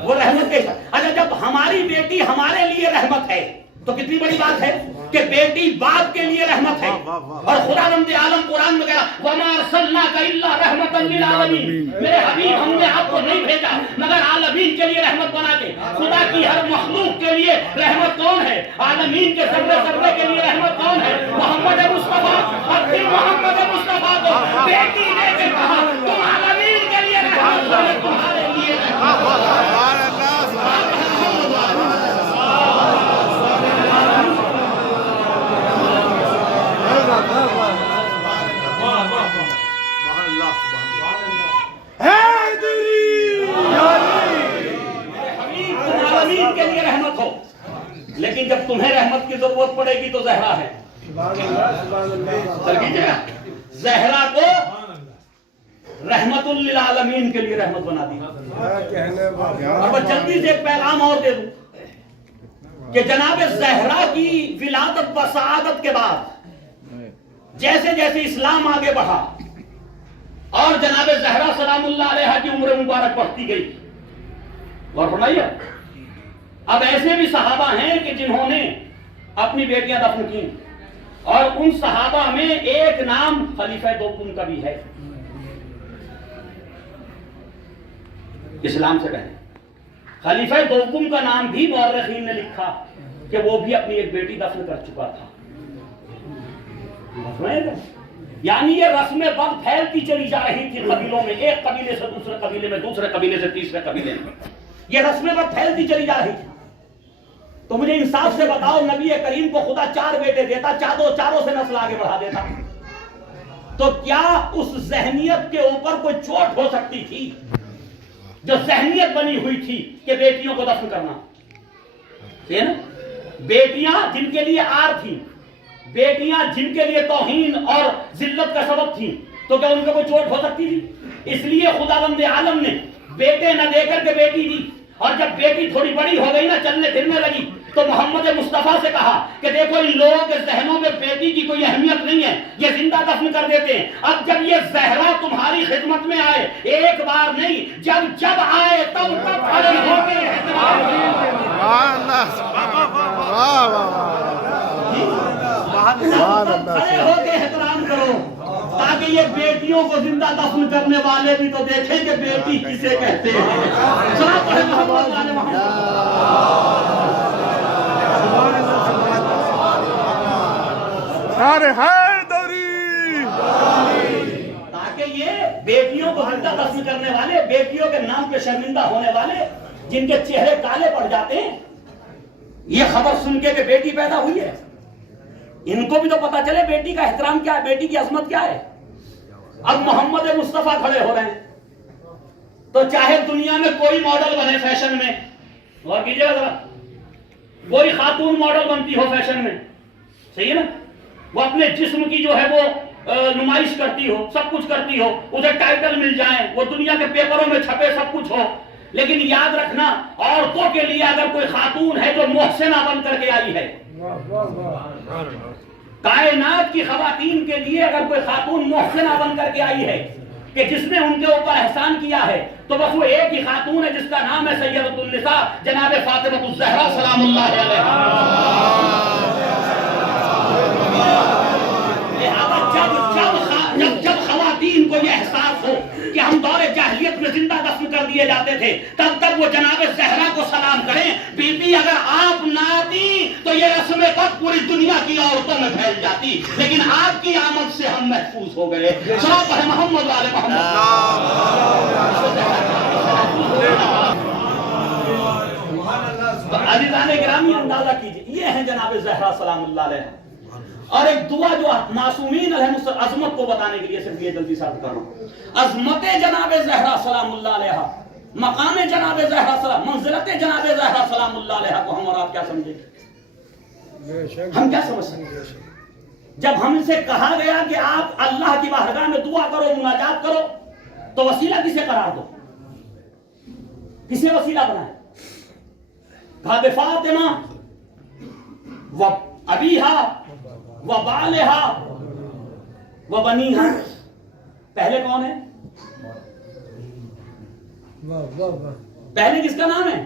وہ رحمت کے حصار. اچھا جب ہماری بیٹی ہمارے لیے رحمت ہے تو کتنی بڑی بات ہے کہ بیٹی باپ کے لیے رحمت ہے. اور خداوند عالم قرآن میں کہا وَمَا أَرْسَلْنَاكَ إِلَّا رَحْمَةً لِلْعَالَمِينَ. میرے حبیب ہم نے آپ کو نہیں بھیجا مگر عالمین کے لیے رحمت بنا کے. خدا کی ہر مخلوق کے لیے رحمت کون ہے؟ عالمین کے ذرے کے لیے رحمت کون ہے؟ محمد مصطفیٰ. اور پھر محمد مصطفیٰ کو بیٹی نے کے کہا تم عالمین کے لیے رحمت ہو، تمہارے لیے کے لیے رحمت ہو. لیکن جب تمہیں رحمت کی ضرورت پڑے گی تو زہرا ہے. زہرا کو رحمت للعالمین کے لیے رحمت بنا دی. اور میں جلدی سے ایک پیغام اور دے دوں کہ جناب زہرا کی ولادت و سعادت کے بعد جیسے جیسے اسلام آگے بڑھا اور جناب زہرا سلام اللہ علیہا کی عمر مبارک بڑھتی گئی. اور فرمائیے اب ایسے بھی صحابہ ہیں کہ جنہوں نے اپنی بیٹیاں دفن کی، اور ان صحابہ میں ایک نام خلیفہ دوم کا بھی ہے اسلام سے پہلے. خلیفہ دوم کا نام بھی مورخین نے لکھا کہ وہ بھی اپنی ایک بیٹی دفن کر چکا تھا. یعنی یہ رسم بد پھیلتی چلی جا رہی تھی قبیلوں میں، ایک قبیلے سے دوسرے قبیلے میں، دوسرے قبیلے سے تیسرے قبیلے میں. یہ رسم بد پھیلتی چلی جا رہی تھی. تو مجھے انصاف سے بتاؤ نبی کریم کو خدا 4 بیٹے دیتا، چاروں سے نسل آگے بڑھا دیتا، تو کیا اس ذہنیت کے اوپر کوئی چوٹ ہو سکتی تھی جو ذہنیت بنی ہوئی تھی کہ بیٹیوں کو دفن کرنا؟ بیٹیاں جن کے لیے آر تھیں، بیٹیاں جن کے لیے توہین اور ذلت کا سبب تھیں، تو کیا ان کو کوئی چوٹ ہو سکتی تھی؟ اس لیے خداوند عالم نے بیٹے نہ دے کر کے بیٹی دی. اور جب بیٹی تھوڑی بڑی ہو گئی نا، چلنے پھرنے لگی، تو محمد مصطفیٰ سے کہا کہ دیکھو ان لوگوں کے ذہنوں میں بیٹی کی کوئی اہمیت نہیں ہے، یہ زندہ دفن کر دیتے ہیں. اب جب یہ زہرا تمہاری خدمت میں آئے، ایک بار نہیں جب آئے تب کھڑے ہو کے احترام کرو، تاکہ یہ بیٹیوں کو زندہ دفن کرنے والے بھی تو دیکھیں کہ بیٹی کسے کہتے ہیں. تاکہ یہ بیٹیوں کو زندہ دفن کرنے والے، بیٹیوں کے نام پہ شرمندہ ہونے والے، جن کے چہرے کالے پڑ جاتے ہیں، یہ خبر سن کے کہ بیٹی پیدا ہوئی ہے، ان کو بھی تو پتا چلے بیٹی کا احترام کیا ہے، بیٹی کی عظمت کیا ہے. اب محمد مصطفیٰ کھڑے ہو رہے ہیں، تو چاہے دنیا میں کوئی ماڈل بنے فیشن میں، اور کیجیے گا ذرا، کوئی خاتون ماڈل بنتی ہو فیشن میں، صحیح ہے نا، وہ اپنے جسم کی جو ہے وہ نمائش کرتی ہو، سب کچھ کرتی ہو، اسے ٹائٹل مل جائیں، وہ دنیا کے پیپروں میں چھپے، سب کچھ ہو. لیکن یاد رکھنا عورتوں کے لیے اگر کوئی خاتون ہے جو محسنہ بن کر کے آئی ہے، کائنات کی خواتین کے لیے اگر کوئی خاتون محسنہ بن کر کے آئی ہے کہ جس نے ان کے اوپر احسان کیا ہے، تو بس وہ ایک ہی خاتون ہے جس کا نام ہے سیدۃ النساء جناب فاطمہ الزہرا سلام اللہ علیہا. جب خواتین کو یہ احساس ہو کہ ہم دور جاہلیت میں زندہ دفن کر دیے جاتے تھے، تب تک وہ جناب زہرا کو سلام کریں. بی بی اگر آپ نہ آتی تو یہ رسم قد پوری دنیا کی عورتوں میں پھیل جاتی، لیکن آپ کی آمد سے ہم محفوظ ہو گئے. صلوات ہے محمد والے محمد. عزیزان گرامی اندازہ کیجئے، یہ ہیں جناب زہرا سلام اللہ علیہ. اور ایک دعا جو معصومین علیہ السلام عظمت کو بتانے کے لیے صرف یہ جلدی سے عرض کر رہا ہوں. عظمت جناب زہرا سلام اللہ علیہ، مقام جناب زہرا سلام، منزلت جناب زہرا سلام اللہ علیہ کو ہم اور آپ کیا سمجھیں گے؟ ہم کیا سمجھ سکتے ہیں؟ جب ہم سے کہا گیا کہ آپ اللہ کی بارگاہ میں دعا کرو، مناجات کرو، تو وسیلہ کسے قرار دو؟ کسے وسیلہ بنائے؟ کہا بفاطمہ و ابیہا و بالہا و بنیہا. پہلے کون ہے؟ پہلے کس کا نام ہے؟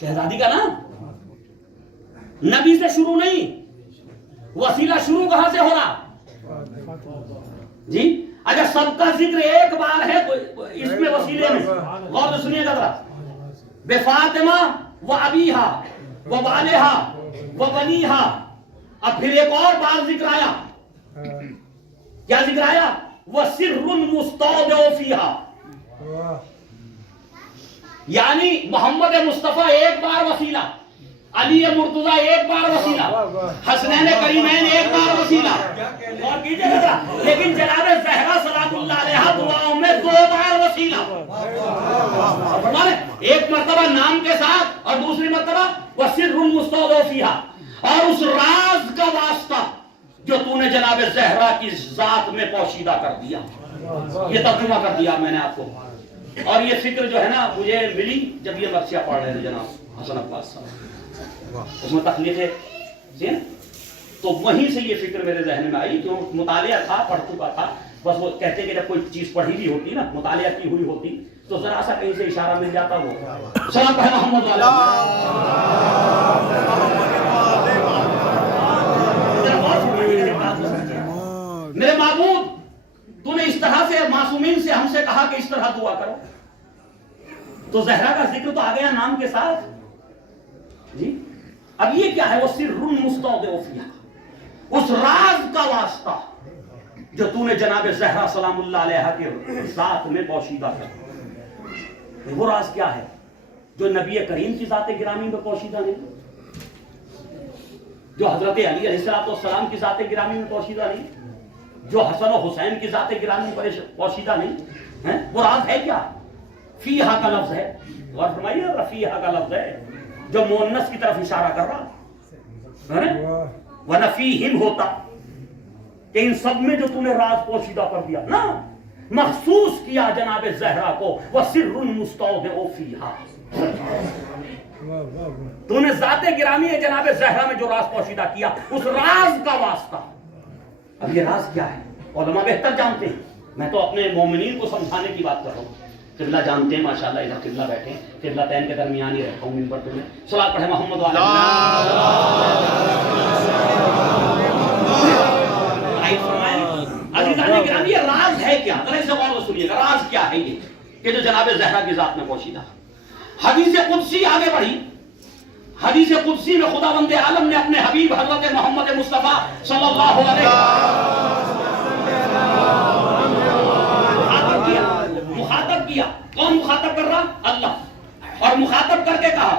شہزادی کا نام. نبی سے شروع نہیں، وسیلہ شروع کہاں سے ہو رہا جی؟ اچھا سب کا ذکر ایک بار ہے اس میں وسیلے میں، غور سے سنیے گا ذرا. بفاطمہ و ابیہا و بالہا و بنیہا. اب پھر ایک اور بار ذکر آیا. کیا ذکر آیا؟ وَسِرٌ مُسْتَوْدَعُ فِيهَا. یعنی محمد مصطفیٰ ایک بار وسیلہ، علی مرتضیٰ ایک بار وسیلہ، حسنین کریمین ایک بار وسیلہ. اور کیجئے گا، لیکن جناب زہرا صلوات اللہ علیہ دعاؤں میں 2 بار وسیلہ. ایک مرتبہ نام کے ساتھ اور دوسری مرتبہ وَسِرٌ مُسْتَوْدَعُ فِيهَا. اور اس راز کا واسطہ جو تو نے جناب زہرا کی ذات میں پوشیدہ کر دیا. یہ ترجمہ کر دیا میں نے آپ کو. اور یہ فکر جو ہے نا مجھے ملی جب یہ مرثیہ پڑھ رہے تھے جناب حسن عباس صاحب، اس میں تخلیق ہے تو وہیں سے یہ فکر میرے ذہن میں آئی. جو مطالعہ تھا، پڑھ چکا تھا، بس وہ کہتے کہ جب کوئی چیز پڑھی بھی ہوتی نا، مطالعہ کی ہوئی ہوتی، تو ذرا سا کہیں سے اشارہ مل جاتا. وہ سلام پڑھے محمد والا. میرے معبود، تو نے اس طرح سے معصومین سے ہم سے کہا کہ اس طرح دعا کرو، تو زہرا کا ذکر تو آ گیا نام کے ساتھ جی. اب یہ کیا ہے؟ وہ سر مستودع فیہا، اس راز کا واسطہ جو تو نے جناب زہرا سلام اللہ علیہ کے ذات میں پوشیدہ کر. وہ راز کیا ہے جو نبی کریم کی ذات گرامی میں پوشیدہ نہیں، جو حضرت علی علیہ السلام کی ذات گرامی میں پوشیدہ نہیں، جو حسن و حسین کی ذات گرامی میں پوشیدہ نہیں. وہ راز ہے کیا؟ فیہا کا لفظ ہے، غور فرمائیے، فیہا کا لفظ ہے جو مؤنث کی طرف اشارہ کر رہا ہے. ورنہ فیہم ہوتا کہ ان سب میں جو تم نے راز پوشیدہ کر دیا نا، مخصوص کیا جناب زہرا کو. وَسِرٌ مُسْتَوْدَعُ فِيهَا. تو نے ذات گرامی جناب زہرا میں جو راز پوشیدہ کیا، اس راز کا واسطہ. اب یہ راز کیا ہے علماء بہتر جانتے ہیں، میں تو اپنے مومنین کو سمجھانے کی بات کر رہا ہوں. قبلہ جانتے ہیں ماشاءاللہ، ادھر قبلہ بیٹھے، قبلہ تین کے درمیان ہی رہتا ہوں منبر پہ میں. صلوات پڑھے محمد والے. عزیزان گرامی یہ راز ہے کیا؟ ذرا اسے غور سے سنیے گا. راز کیا ہے یہ کہ جو جناب زہرا کی ذات میں پوشیدہ؟ حدیث قدسی آگے بڑھی. حدیث قدسی میں خداوند عالم نے اپنے حبیب حضرت محمد مصطفیٰ صلی اللہ علیہ وسلم مخاطب کیا. کون مخاطب کر رہا؟ اللہ. اور مخاطب کر کے کہا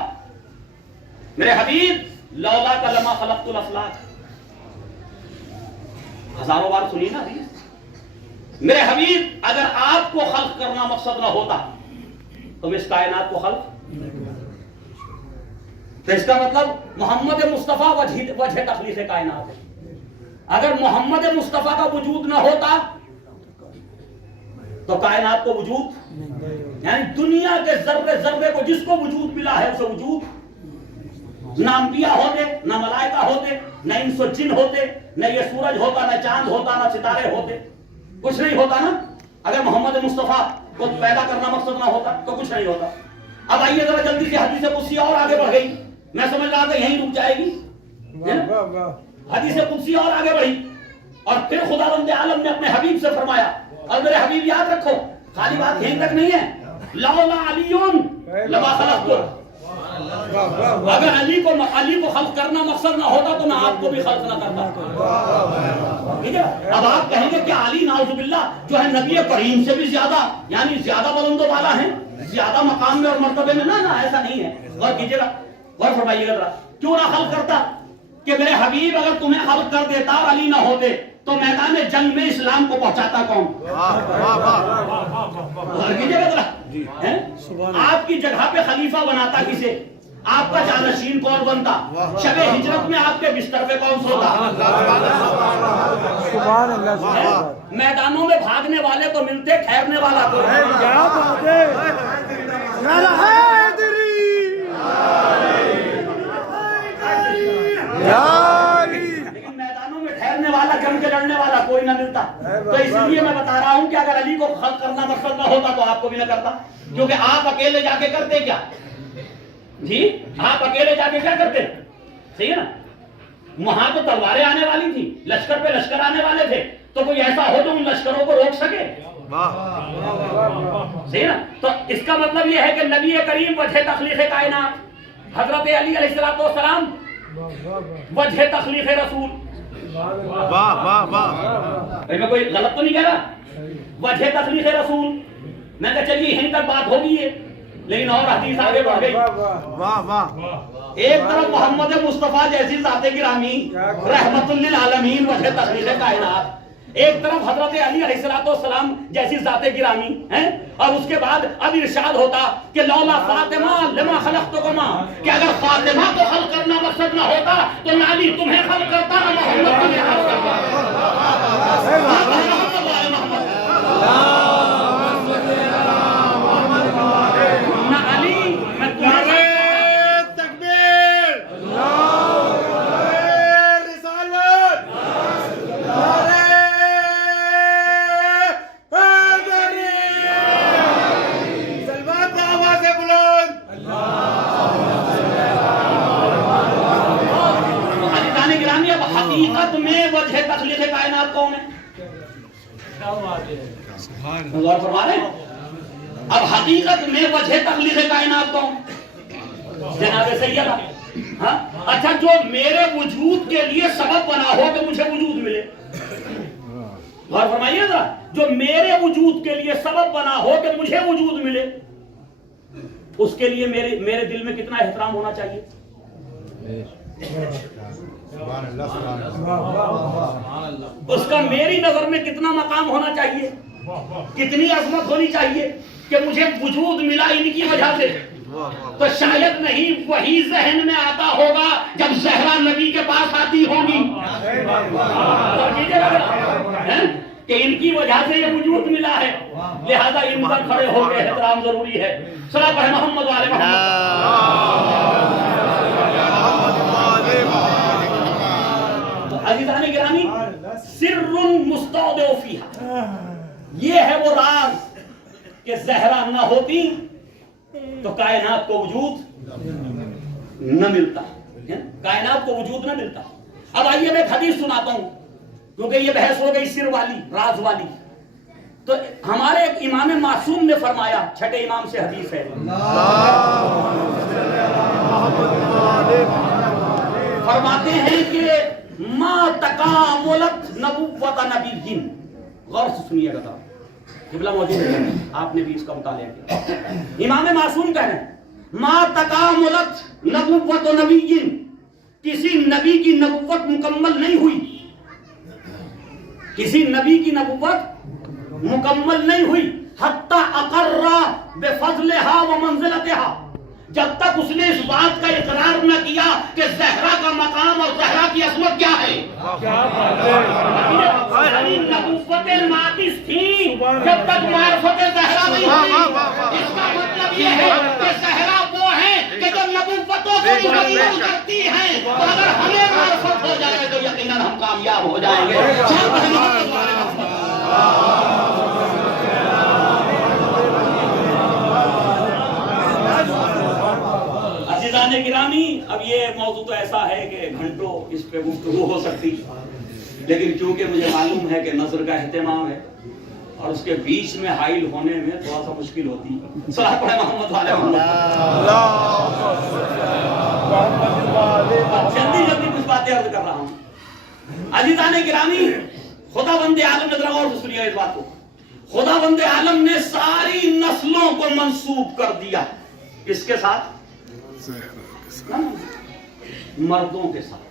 میرے حبیب لولا کا لما خلقت الافلاک. ہزاروں بار سنیے نا حدیث. میرے حبیب اگر آپ کو خلق کرنا مقصد نہ ہوتا تو میں اس کائنات کو خلق. تو اس کا مطلب محمد مصطفیٰ وجہ تخلیق کائنات ہے. اگر محمد مصطفیٰ کا وجود نہ ہوتا تو کائنات کو وجود، یعنی دنیا کے ذرے ذرے کو جس کو وجود ملا ہے اسے وجود. نہ انبیاء ہوتے، نہ ملائکہ ہوتے، نہ انس و جن ہوتے، نہ یہ سورج ہوتا، نہ چاند ہوتا، نہ ستارے ہوتے، کچھ نہیں ہوتا نا. اگر محمد مصطفیٰ کو پیدا کرنا مقصد نہ ہوتا تو کچھ نہیں ہوتا. اب آئیے ذرا جلدی سے حدیث قدسی اور آگے بڑھ گئی. میں سمجھ رہا تھا یہیں رک جائے گی. حدیث قدسی اور آگے بڑھی. اور پھر خداوند عالم نے اپنے حبیب سے فرمایا، اور میرے حبیب یاد رکھو خالی بات یہیں تک نہیں ہے، لولا علی لما خلقت، اگر علی کو خلق کرنا مقصد نہ ہوتا تو میں آپ کو بھی خلق نہ کرتا. ٹھیک ہے. اب آپ کہیں گے کہ علی نعوذ باللہ جو ہے نبی کریم سے بھی زیادہ، یعنی زیادہ بلند و بالا ہیں، زیادہ مقام میں اور مرتبے میں. نہ ایسا نہیں ہے. غور کیجیے گا، غور فرمائیے گا ذرا، کیوں نہ خلق کرتا؟ کہ میرے حبیب اگر تمہیں خلق کر دیتا اور علی نہ ہوتے تو میدان جنگ میں اسلام کو پہنچاتا کون؟ آپ کی جگہ پہ خلیفہ بناتا کسے؟ آپ کا جانشین کون بنتا؟ شب ہجرت میں آپ کے بستر پہ کون سوتا؟ میدانوں میں بھاگنے والے تو ملتے، ٹھہرنے والا تو والا جنگ کے لڑنے والا کوئی نہ ملتا. تو اس لیے میں بتا رہا ہوں کہ اگر علی کو خلق کرنا مقصد نہ ہوتا تو آپ کو بھی نہ کرتا. کیونکہ آپ اکیلے جا کے کرتے کیا؟ جی آپ اکیلے جا کے کیا کرتے؟ صحیح ہے نا. وہاں تو تلواریں آنے والی تھی، لشکر پہ لشکر آنے والے تھے، تو کوئی ایسا ہو جو ان لشکروں کو روک سکے؟ صحیح نا. تو اس کا مطلب یہ ہے کہ نبی کریم وجہ تخلیق کائنات، حضرت علی علیہ السلام وجہ تخلیق رسول. واہ واہ واہ. میں کوئی غلط تو نہیں کہہ رہا؟ وجہ تخلیق رسول. میں کہا چلیے یہیں تک بات ہوگی ہے، لیکن اور حدیث آگے بڑھ گئی. واہ واہ. ایک طرف محمد مصطفیٰ جیسی ذات گرامی رحمت للعالمین وجہ تخلیق کائنات، ایک طرف حضرت علی علیہ السلام جیسی ذات گرامی ہیں، اور اس کے بعد اب ارشاد ہوتا کہ لولا فاطمہ لما خلقتکما، کہ اگر فاطمہ کو خلق کرنا مقصد نہ ہوتا تو نہ علی تمہیں خلق کرتا نہ محمد تمہیں خلق کرتا. نہ علی میں تمہیں حقیقت میں وجہ تخلیق کائنات کون ہے؟ غور فرما رہے ہیں؟ اب حقیقت میں وجہ تخلیق کائنات کون؟ جناب سیدہ. ہاں اچھا، جو میرے وجود کے لیے سبب بنا ہو کہ مجھے وجود ملے. غور فرمائیے گا، جو میرے وجود کے لیے سبب بنا ہو کہ مجھے وجود ملے، اس کے لیے میرے دل میں کتنا احترام ہونا چاہیے؟ اس کا میری نظر میں کتنا مقام ہونا چاہیے، کتنی عظمت ہونی چاہیے کہ مجھے وجود ملا ان کی وجہ سے. تو شاید نہیں وہی ذہن میں آتا ہوگا جب زہرا نبی کے پاس آتی ہوگی کہ ان کی وجہ سے یہ وجود ملا ہے، لہذا ان پر کھڑے ہو کے احترام ضروری ہے. صلی اللہ محمد والے محمد. عزیزان گرامی، سر مستودع فیہا، یہ ہے وہ راز کہ زہرا نہ ہوتی تو کائنات کو وجود نہ ملتا، کائنات کو وجود نہ ملتا. اب آئیے میں ایک حدیث سناتا ہوں، کیونکہ یہ بحث ہو گئی سر والی، راز والی. تو ہمارے ایک امام معصوم نے فرمایا، چھٹے امام سے حدیث ہے، فرماتے ہیں کہ ما تکاملت نبوت نبی. غور سے سنیے گا، قبلہ موجود ہے، آپ نے بھی اس کا مطالعہ کیا. امام معصوم کہہ رہے ہیں ما تکاملت نبوت نبی، کسی نبی کی نبوت مکمل نہیں ہوئی، کسی نبی کی نبوت مکمل نہیں ہوئی حتی اقر بفضلها ومنزلتها، جب تک اس نے اس بات کا اقرار نہ کیا کہ زہرا کا مقام اور زہرا کی عظمت کیا ہے. یعنی نبوتیں ناقص تھیں جب تک معرفت زہرا نہیں ہوئی. اس کا مطلب یہ ہے کہ زہرا وہ ہیں کہ جو نبوتوں کو مکمل کرتی ہیں. اگر ہمیں معرفت ہو جائے تو یقیناً ہم کامیاب ہو جائیں گے. گرامی، اب یہ موضوع تو ایسا ہے کہ گھنٹوں اس پہ گفتگو ہو سکتی، لیکن چونکہ مجھے معلوم ہے کہ نظر کا اہتمام ہے اور اس کے بیچ میں حائل ہونے میں تھوڑا سا مشکل ہوتی ہے. صلاۃ پڑھیں محمد والے محمد. جلدی جلدی کچھ باتیں عرض کر رہا ہوں. عزیزان گرامی، خدا بند عالم نے ذرا غور سے سنیے اس بات کو. خدا بند عالم نے ساری نسلوں کو منسوب کر دیا کس کے ساتھ؟ مردوں کے ساتھ.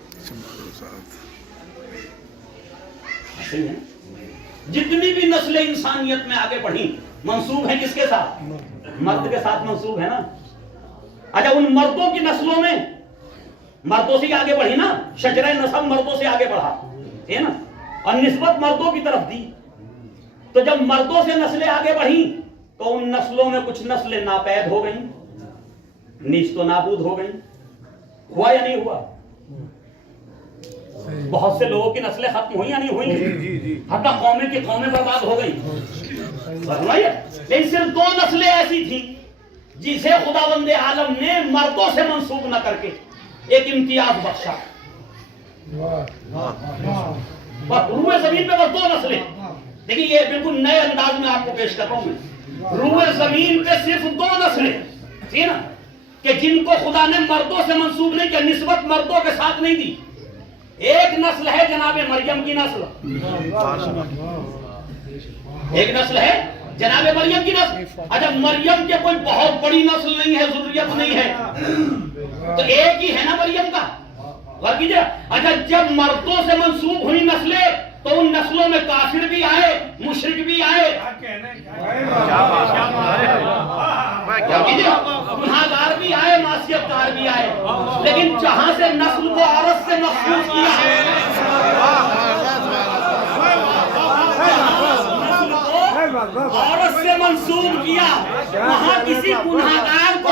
صحیح ہے. جتنی بھی نسلیں انسانیت میں آگے بڑھی منسوب ہیں کس کے ساتھ؟ مرد کے ساتھ منسوب ہے نا. اچھا ان مردوں کی نسلوں میں مردوں سے آگے بڑھی نا، شجرہ نسب مردوں سے آگے بڑھا ہے نا، اور نسبت مردوں کی طرف دی. تو جب مردوں سے نسلیں آگے بڑھی تو ان نسلوں میں کچھ نسلیں ناپید ہو گئیں، نیست و نابود ہو گئیں. ہوا یا نہیں ہوا؟ بہت سے لوگوں کی نسلیں ختم ہوئی یا نہیں ہوئی؟ حتی قومیں کی قومیں برباد ہو گئی. لیکن صرف دو نسلیں ایسی تھیں جسے خداوند عالم نے مردوں سے منسوب نہ کر کے ایک امتیاز بخشا. روئے زمین پہ بس دو نسلیں. دیکھیں یہ بالکل نئے انداز میں آپ کو پیش کر رہا ہوں. روئے زمین پہ صرف دو نسلیں تھی نا کہ جن کو خدا نے مردوں سے منسوب نہیں کیا، نسبت مردوں کے ساتھ نہیں دی. ایک نسل ہے جناب مریم کی نسل، ایک نسل ہے جناب مریم کی نسل. اچھا مریم کے کوئی بہت بڑی نسل نہیں ہے، ذریت نہیں ہے، تو ایک ہی ہے نا مریم کا. غور کیجیے. اچھا جب مردوں سے منسوب ہوئی نسلیں تو ان نسلوں میں کافر بھی آئے، مشرک بھی آئے، گناہگار بھی آئے، معصیت کار بھی آئے. لیکن جہاں سے نسل کو عورت سے مخصوص کیا، عورت سے منسوب کیا، وہاں کسی گناہگار کو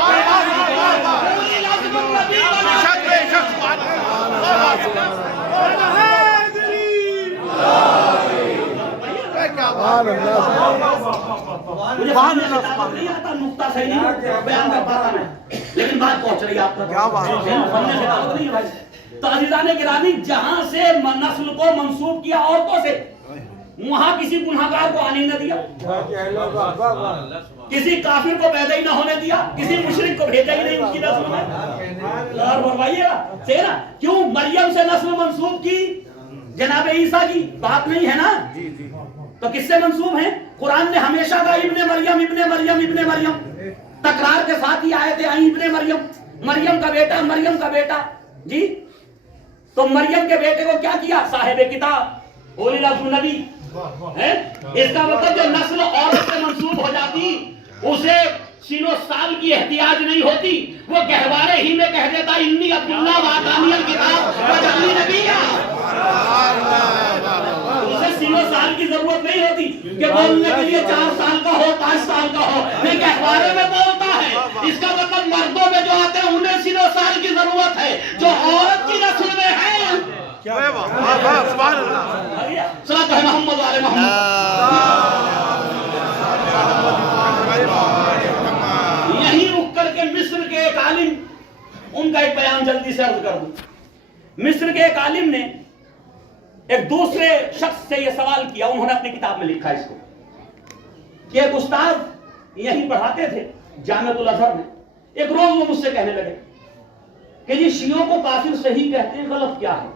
نہیں آتا، نقطہ صحیح نہیں بیان کر پاتا میں، لیکن بات پہنچ رہی ہے آپ تک. تو عزیزان گرامی، جہاں سے نسل کو منسوب کیا عورتوں سے، وہاں کسی گناہگار کو آنے نہ دیا، کسی کافر کو پیدا ہی نہ ہونے دیا، کسی مشرک کو بھیجا ہی نہیں ان کی نسل میں. اور فرمائیے گا کیوں مریم سے نسل منسوب کی، جناب عیسیٰ کی بات نہیں ہے نا. تو کس سے منسوب ہیں؟ قرآن نے ہمیشہ کہا ابن مریم ابن مریم ابن مریم، تکرار کے ساتھ ہی آیتیں آئیں ابن مریم، مریم کا بیٹا، مریم کا بیٹا. جی تو مریم کے بیٹے کو کیا کیا؟ صاحب کتاب، اولی العزم نبی. اس کا مطلب جو نسل عورت سے منسوب ہو جاتی اسے سینو سال کی احتیاج نہیں ہوتی، وہ گہوارے ہی میں کہہ دیتا انی عبداللہ وآتانی الکتاب وجعلنی نبیا. اسے سینو سال کی ضرورت نہیں ہوتی کہ بولنے کے لیے 4 سال کا ہو، 5 سال کا ہو، نہیں گہوارے میں بولتا ہے. اس کا مطلب مردوں میں جو آتے ہیں انہیں سینو سال کی ضرورت ہے، جو عورت کی نسل میں ہے. صلاۃ محمد والے محمد. یہیں رک کر کے مصر کے ایک عالم، ان کا ایک بیان جلدی سے عرض کر دوں. مصر کے ایک عالم نے ایک دوسرے شخص سے یہ سوال کیا، انہوں نے اپنی کتاب میں لکھا اس کو کہ ایک استاد یہیں پڑھاتے تھے جامعۃ الازہر میں. ایک روز وہ مجھ سے کہنے لگے کہ یہ شیعوں کو کافر صحیح کہتے ہیں، غلط کیا ہے؟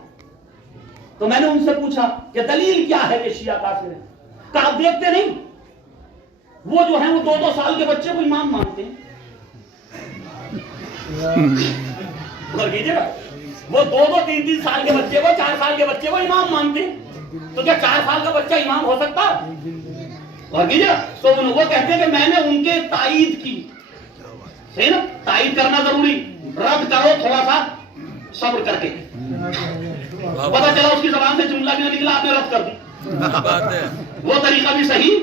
تو میں نے ان سے پوچھا کہ دلیل کیا ہے کہ شیعہ کافر ہیں؟ کہ آپ دیکھتے نہیں وہ جو ہیں وہ 2-2 سال کے بچے کو امام مانتے ہیں. وہ 2-3 سال کے بچے کو، 4 سال کے بچے کو امام مانتے ہیں. تو کیا 4 سال کا بچہ امام ہو سکتا؟ تو وہ کہتے ہیں کہ میں نے ان کے تائید کی. صحیح نا، تائید کرنا ضروری. رد کرو تھوڑا سا صبر کر کے. پتا چلا اس کی زبان سے جملہ بھی نہ نکلا، آپ نے رد کر دی. وہ طریقہ بھی صحیح،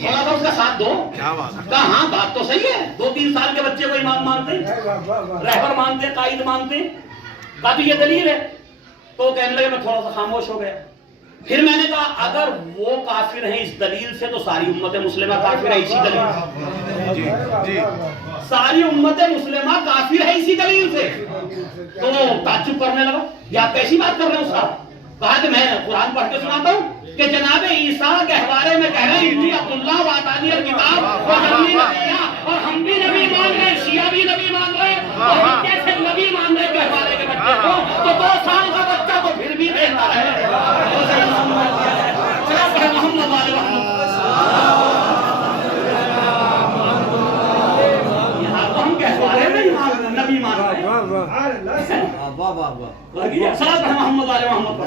تھوڑا سا اس کا ساتھ دو. کہا ہاں بات تو صحیح ہے، 2-3 سال کے بچے کو امام مانتے ہیں، رہبر مانتے ہیں، قائد مانتے ہیں. کہا تو یہ دلیل ہے. تو کہنے لگے، میں تھوڑا سا خاموش ہو گیا. پھر میں نے کہا اگر وہ کافر ہیں اس دلیل سے تو ساری امت مسلمہ کافر ہے اسی دلیل سے. ساری امت مسلمہ کافر ہے اسی دلیل سے. تو وہ تعجب کرنے لگا، یہ آپ کیسی بات کر رہے ہیں استاد؟ کہا کہ میں قرآن پڑھ کے سناتا ہوں کہ جناب عیسیٰ کے حوالے میں کہہ رہے ہیں انی عبداللہ واتانی الکتاب وجعلنی نبیّا، اور ہم بھی نبی مان رہے ہیں، شیعہ بھی نبی مان رہے ہیں، اور ہم کیسے نبی مان رہے ہیں کے حوالے کے بچے کو، تو 2 سال کا بچہ تو پھر بھی دیتا ہے۔ محمد والے یہاں تو ہم کہوارے میں نبی مان رہے ہیں۔ صلاۃ محمد والے محمد پر۔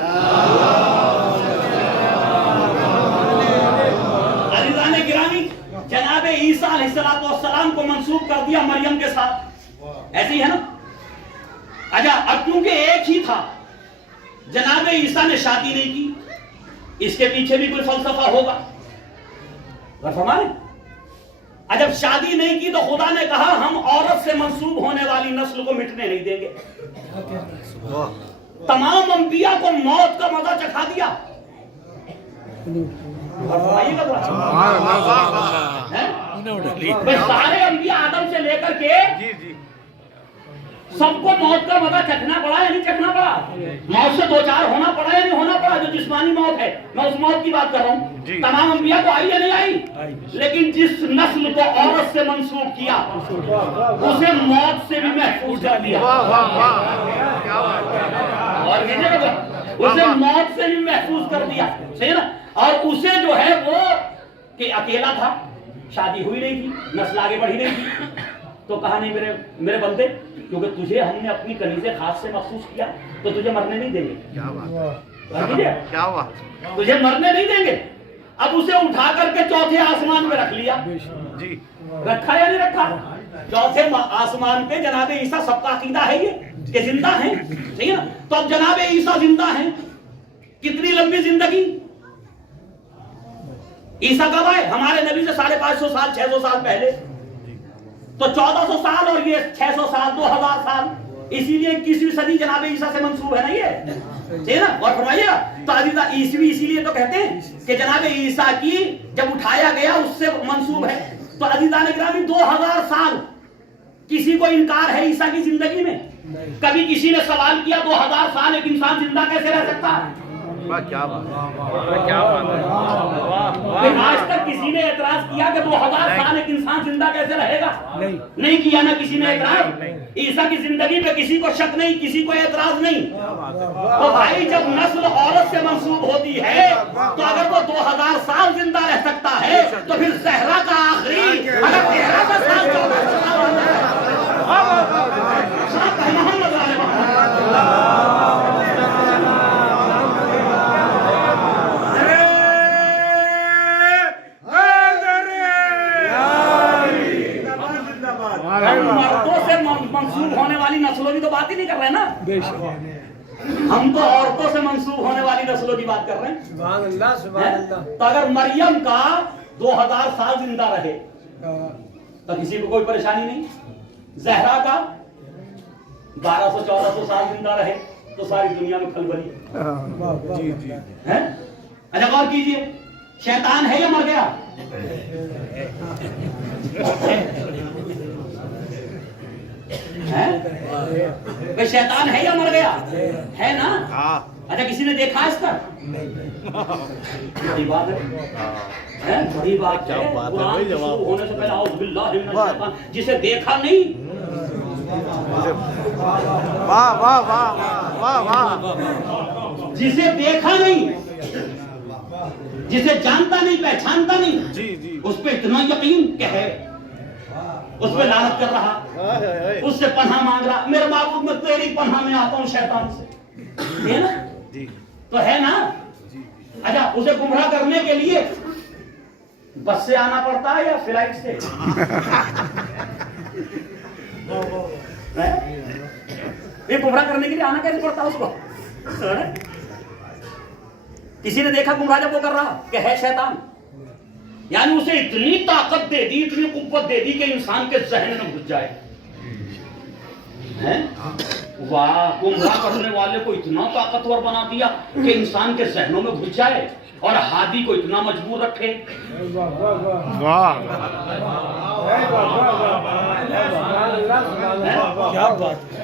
عزیزان گرامی، جناب عیسیٰ علیہ السلام کو منسوب کر دیا مریم کے ساتھ، ایسے ہی ہے نا؟ اچھا، اب کیونکہ ایک ہی تھا، جناب عیسیٰ نے شادی نہیں کی، اس کے پیچھے بھی کوئی فلسفہ ہوگا، فرمائیں؟ جب شادی نہیں کی تو خدا نے کہا ہم عورت سے منسوب ہونے والی نسل کو مٹنے نہیں دیں گے۔ تمام انبیاء کو موت کا مزہ چکھا دیا۔ سارے انبیاء آدم سے لے کر کے سب کو موت کا مزہ چکھنا پڑا یا نہیں چکھنا پڑا؟ موت سے 2 4 ہونا پڑا یا نہیں ہونا پڑا؟ جو جسمانی موت ہے، میں اس موت کی بات کر رہا ہوں۔ تمام انبیاء کو آئی یا نہیں آئی؟ لیکن جس نسل کو عورت سے منسوب کیا اسے موت سے بھی محفوظ کر دیا، اور اسے موت سے بھی محفوظ کر دیا، صحیح نا؟ اور اسے جو ہے وہ کہ اکیلا تھا، شادی ہوئی نہیں تھی، نسل آگے بڑھی نہیں تھی، تو کہا نہیں میرے بندے، کیونکہ تجھے ہم نے اپنی کنیز خاص سے مخصوص کیا تو تجھے مرنے نہیں دیں گے۔ کیا ہوا؟ تجھے مرنے نہیں دیں گے۔ اب اسے اٹھا کر کے 4تھے آسمان میں رکھ لیا، رکھا یا نہیں رکھا؟ 4تھے آسمان پہ جناب عیسیٰ، سب کا عقیدہ ہے یہ کہ زندہ ہیں، ٹھیک ہے نا؟ تو اب جناب عیسیٰ زندہ ہیں، کتنی لمبی زندگی؟ عیسیٰ کب آئے؟ ہمارے نبی سے 550 سال 600 سال پہلے، تو 1400 سال اور یہ 600 سال 2000 سال، اسی لیے 21ویں صدی جناب عیسیٰ سے منسوب ہے نا یہ، ٹھیک ہے نا؟ اور فرمائیے گا تو عزیزہ عیسوی اسی لیے تو کہتے ہیں کہ جناب عیسیٰ کی جب اٹھایا گیا اس سے منسوب ہے۔ تو عزیزان گرامی 2000 سال کسی کو انکار ہے عیسیٰ کی زندگی میں؟ کبھی کسی نے سوال کیا 2000 سال ایک انسان زندہ کیسے رہ سکتا ہے؟ کیا بات ہے؟ آج تک کسی نے اعتراض کیا کہ 2000 سال ایک انسان زندہ کیسے رہے گا؟ نہیں کیا نا کسی نے اعتراض۔ عیسیٰ کی زندگی پہ کسی کو شک نہیں، کسی کو اعتراض نہیں۔ تو بھائی جب نسل عورت سے منسوب ہوتی ہے تو اگر وہ 2000 سال زندہ رہ سکتا ہے تو پھر زہرا کا آخری اگر 1300 سال 1400 سال ہوتا ہے۔ محمد والے مردوں سے منسوب ہونے والی نسلوں کی تو بات ہی نہیں کر رہے نا، ہم تو عورتوں سے منسوب ہونے والی نسلوں کی بات کر رہے ہیں۔ سبحان اللہ سبحان اللہ۔ تو اگر مریم کا 2000 سال زندہ رہے تو کسی کو کوئی پریشانی نہیں، زہرا کا 1200-1400 سال زندہ رہے تو ساری دنیا میں کھلبلی۔ اچھا غور کیجئے، شیطان ہے یا مر گیا؟ شیطان ہے یا مر گیا؟ ہے نا؟ اچھا کسی نے دیکھا اس کا؟ بڑی بات ہے، بڑی بات ہے۔ قرآن شروع ہونے سے پہلے اعوذ باللہ من الشیطان، جسے دیکھا نہیں، جسے دیکھا نہیں، جسے جانتا نہیں پہچانتا نہیں، اس پہ اتنا یقین کہ ہے، اس پہ لعنت کر رہا، اس سے پناہ مانگ رہا، میرے معبود میں تیری پناہ میں آتا ہوں شیطان سے، ہے نا؟ تو ہے نا؟ اچھا اسے گمراہ کرنے کے لیے بس سے آنا پڑتا ہے یا فلائٹ سے؟ یہ گمراہ کرنے کے لیے آنا کیسے پڑتا ہے اس کو؟ کسی نے دیکھا گمراہ جب وہ کر رہا کہ ہے شیطان، یعنی اسے اتنی طاقت دے دی، اتنی قوت دے دی کہ انسان کے ذہن میں گھس جائے۔ واہ، گمراہ کرنے والے کو اتنا طاقتور بنا دیا کہ انسان کے ذہنوں میں گھس جائے اور ہادی کو اتنا مجبور رکھے۔ کیا بات ہے!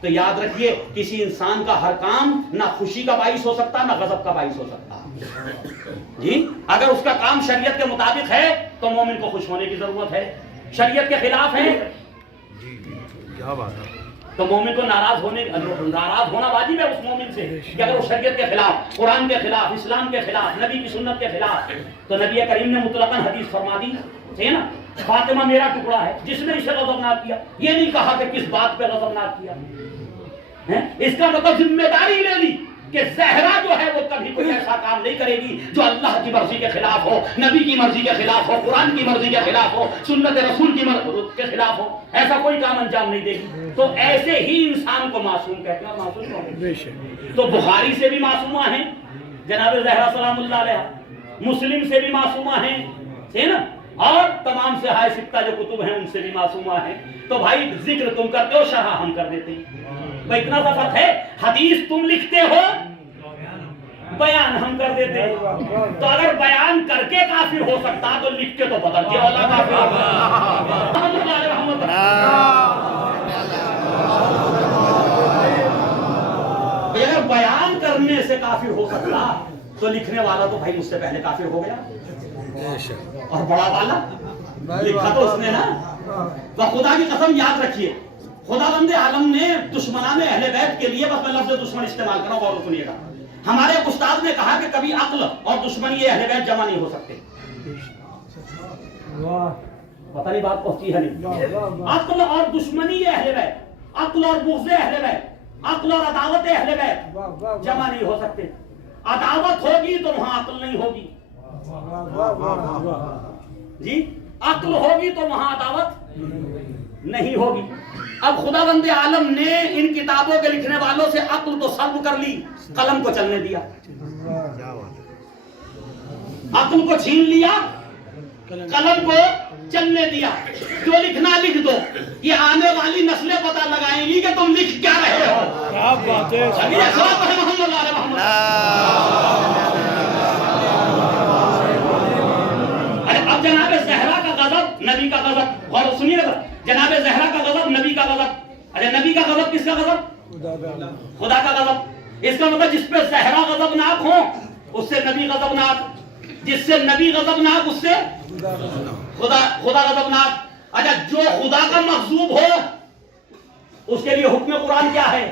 تو یاد رکھیے کسی انسان کا ہر کام نہ خوشی کا باعث ہو سکتا نہ غضب کا باعث ہو سکتا جی. اگر اس کا کام شریعت کے مطابق ہے تو مومن کو خوش ہونے کی ضرورت ہے. شریعت کے خلاف ہے کیا بات ہے تو مومن کو ناراض ہونا واجب ہے اس مومن سے کہ اگر وہ شریعت کے خلاف، قرآن کے خلاف، اسلام کے خلاف، نبی کی سنت کے خلاف. تو نبی کریم نے مطلقاً حدیث فرما دی ہے نا، فاطمہ میرا ٹکڑا ہے، جس نے اسے غضبناک کیا. یہ نہیں کہا کہ کس بات پہ غضبناک کیا. اس کا مطلب ذمہ داری لے لی کہ زہرا جو ہے وہ کبھی کوئی ایسا کام نہیں کرے گی جو اللہ کی مرضی کے خلاف ہو، نبی کی مرضی کے خلاف ہو، قرآن کی مرضی کے خلاف ہو، سنت رسول کی مرضی کے خلاف ہو. ایسا کوئی کام انجام نہیں دے گی. تو ایسے ہی انسان کو معصوم کہتے ہیں. معصوم کہتے ہیں تو بخاری سے بھی معصومہ ہیں جناب زہرا سلام اللہ علیہ، مسلم سے بھی معصومہ ہیں ہے نا، اور تمام صحاح ستہ جو کتب ہیں ان سے بھی معصومہ ہیں. تو بھائی ذکر تم کرتے ہو، شرح ہم کر دیتے ہیں. بھائی اتنا سا فرق ہے. حدیث تم لکھتے ہو، بیان ہم کر دیتے ہیں. تو اگر بیان کر کے کافر ہو سکتا تو لکھ کے تو بدل کے والا کافر اگر بیان کرنے سے کافر ہو سکتا تو لکھنے والا تو بھائی مجھ سے پہلے کافر ہو گیا. اور بڑا والا لکھا تو اس نے نا. تو خدا کی قسم یاد رکھیے، خدا بند عالم نے دشمنان اہل بیت کے لیے، بس میں لفظ دشمن استعمال کر رہا ہوں اور سنیے گا، ہمارے استاد نے کہا کہ کبھی عقل اور دشمنی اہل بیت جمع نہیں ہو سکتے. پتہ نہیں بات پہنچی ہے نہیں. عقل اور دشمنی اہل بیت، عقل اور بغض اہل بیت، عقل اور عداوت اہل بیت جمع نہیں ہو سکتے. عداوت ہوگی تو وہاں عقل نہیں ہوگی جی، عقل ہوگی تو وہاں عداوت نہیں ہوگی. اب خدا بند عالم نے ان کتابوں کے لکھنے والوں سے عقل تو سلب کر لی، قلم کو چلنے دیا. عقل کو چھین لیا، قلم کو چلنے دیا. جو لکھنا لکھ دو، یہ آنے والی نسلیں پتہ لگائیں گی کہ تم لکھ کیا رہے ہو. کیا بات ہے. اب جناب زہرا کا غضب، نبی کا غضب، اور سنیے گا، جناب زہرا کا غضب، نبی کا غضب. اچھا نبی کا غضب کس کا غضب؟ خدا کا غضب. اس کا مطلب جس پہ زہرا غضبناک ہو اس سے نبی غضبناک، جس سے نبی غضبناک اس سے خدا غضبناک. اچھا جو خدا کا مغضوب ہو اس کے لیے حکم قرآن کیا ہے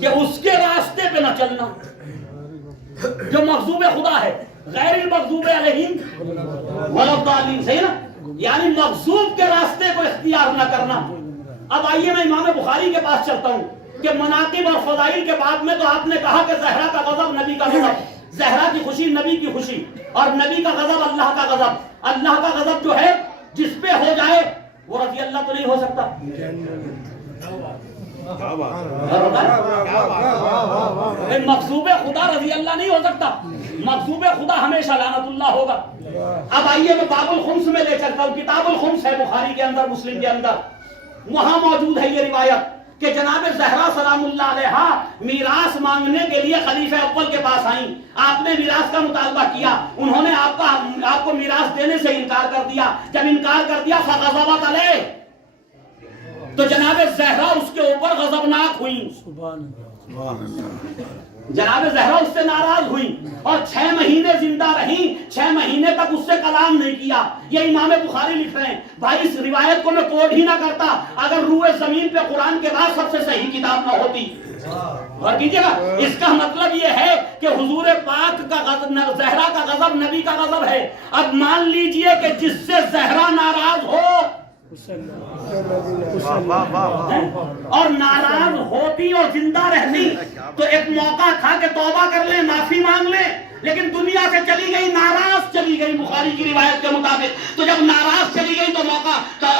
کہ اس کے راستے پہ نہ چلنا. جو مغضوب خدا ہے، غیر المغضوب علیہم ولا الضالین، صحیح نا، یعنی مغضوب کے راستے کو اختیار نہ کرنا. اب آئیے میں امام بخاری کے پاس چلتا ہوں کہ مناقب اور فضائل کے بعد میں تو آپ نے کہا کہ زہرا کا غضب نبی کا غضب، زہرا کی خوشی نبی کی خوشی، اور نبی کا غضب اللہ کا غضب. اللہ کا غضب جو ہے جس پہ ہو جائے وہ رضی اللہ تو نہیں ہو سکتا. مغضوب خدا رضی اللہ نہیں ہو سکتا، مغضوب خدا ہمیشہ لعنت اللہ ہوگا. اب آئیے میں باب الخمس میں لے چلتا ہوں. کتاب الخمس ہے بخاری کے اندر، مسلم کے اندر، وہاں موجود ہے یہ روایت کہ جناب زہرا سلام اللہ علیہا میراث مانگنے کے لیے خلیفہ اول کے پاس آئیں. آپ نے میراث کا مطالبہ کیا، انہوں نے آپ کو میراث دینے سے انکار کر دیا. جب انکار کر دیا فغضبت علیہ، تو جناب زہرا اس کے اوپر غضبناک ہوئی. جناب زہرا اس سے ناراض ہوئی اور 6 مہینے زندہ رہیں. 6 مہینے تک اس سے کلام نہیں کیا. یہ امام بخاری لکھ رہے ہیں. بھائی اس روایت کو میں کوڈ ہی نہ کرتا اگر روئے زمین پہ قرآن کے بعد سب سے صحیح کتاب نہ ہوتی. اور کیجئے گا، اس کا مطلب یہ ہے کہ حضور پاک کا غضب، زہرا کا غضب نبی کا غضب ہے. اب مان لیجئے کہ جس سے زہرا ناراض ہو اور ناراض ہوتی اور زندہ رہتی تو ایک موقع تھا کہ توبہ کر لیں، معافی مانگ لیں، لیکن دنیا سے چلی گئی، ناراض چلی گئی بخاری کی روایت کے مطابق. تو جب ناراض چلی گئی تو موقع،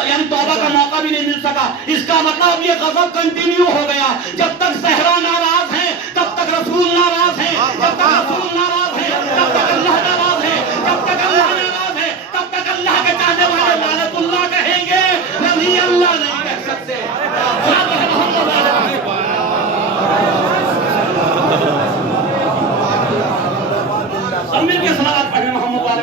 یعنی توبہ کا موقع بھی نہیں مل سکا. اس کا مطلب یہ غضب کنٹینیو ہو گیا. جب تک زہرا ناراض ہے تب تک رسول ناراض ہے، جب تک رسول ناراض ہے تب تک اللہ ناراض ہے، جب تک اللہ ناراض ہے تب تک اللہ کے چاہنے والے لعنت اللہ کہیں گے، نبی اللہ نہیں کہہ سکتے. سب مل کے صلوات پڑھیں محمد والے.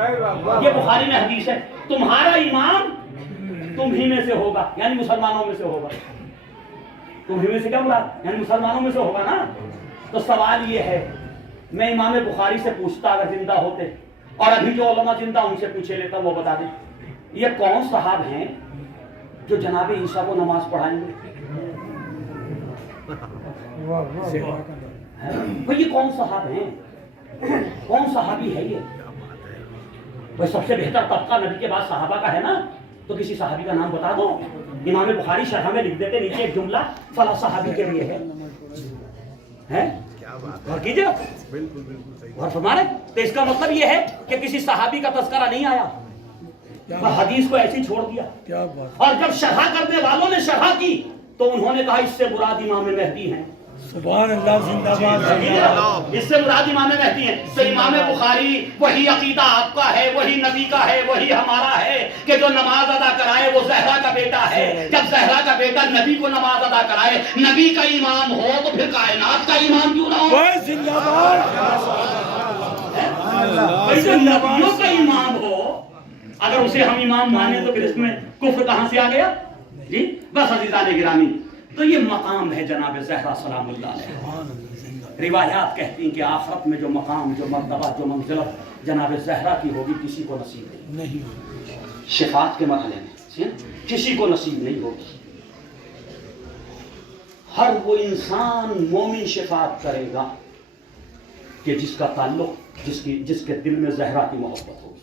یہ بخاری میں حدیث ہے. تمہارا امام تم ہی میں سے ہوگا، یعنی مسلمانوں میں سے ہوگا. تم ہی میں سے کیا مراد؟ یعنی مسلمانوں میں سے ہوگا نا. تو سوال یہ ہے، میں امام بخاری سے پوچھتا اگر زندہ ہوتے، اور ابھی جو علماء زندہ ان سے پوچھے لیتا، وہ بتا دیں یہ کون صاحب ہیں جو جناب عیسیٰ کو نماز پڑھائیں گے؟ یہ کون صاحب ہیں؟ کون صحابی ہے یہ؟ بھائی سب سے بہتر طبقہ نبی کے بعد صحابہ کا ہے نا، تو کسی صحابی کا نام بتا دو. امام بخاری شرح میں لکھ دیتے نیچے ایک جملہ فلاں صحابی کے لیے ہے. غور کیجیے، غور فرما رہے. تو اس کا مطلب یہ ہے کہ کسی صحابی کا تذکرہ نہیں آیا، حدیث کو ایسے ہی چھوڑ دیا. اور جب شرح کرنے والوں نے شرح کی تو انہوں نے کہا اس سے مراد امام مہدی ہیں. سبحان اللہ، زندہ باد. اس سے مراد امام مہدی ہیں. تو امام بخاری وہی عقیدہ آپ کا ہے، وہی نبی کا ہے، وہی ہمارا ہے کہ جو نماز ادا کرائے وہ زہرا کا بیٹا ہے. جب زہرا کا بیٹا نبی کو نماز ادا کرائے، نبی کا امام ہو تو پھر کائنات کا امام کیوں نہ ہو؟ زندہ باد. جو نبیوں کا امام ہو، اگر اسے ہم امام مانیں تو پھر اس میں کفر کہاں سے آ گیا؟ جی بس عزیزان گرامی، تو یہ مقام ہے جناب زہرا سلام اللہ علیہ. روایات کہتی ہیں کہ آخرت میں جو مقام، جو مرتبہ، جو منزلت جناب زہرا کی ہوگی کسی کو نصیب نہیں ہوگی. شفاعت کے مرحلے میں کسی کو نصیب نہیں ہوگی. ہر وہ انسان مومن شفاعت کرے گا کہ جس کا تعلق، جس کے دل میں زہرا کی محبت ہوگی.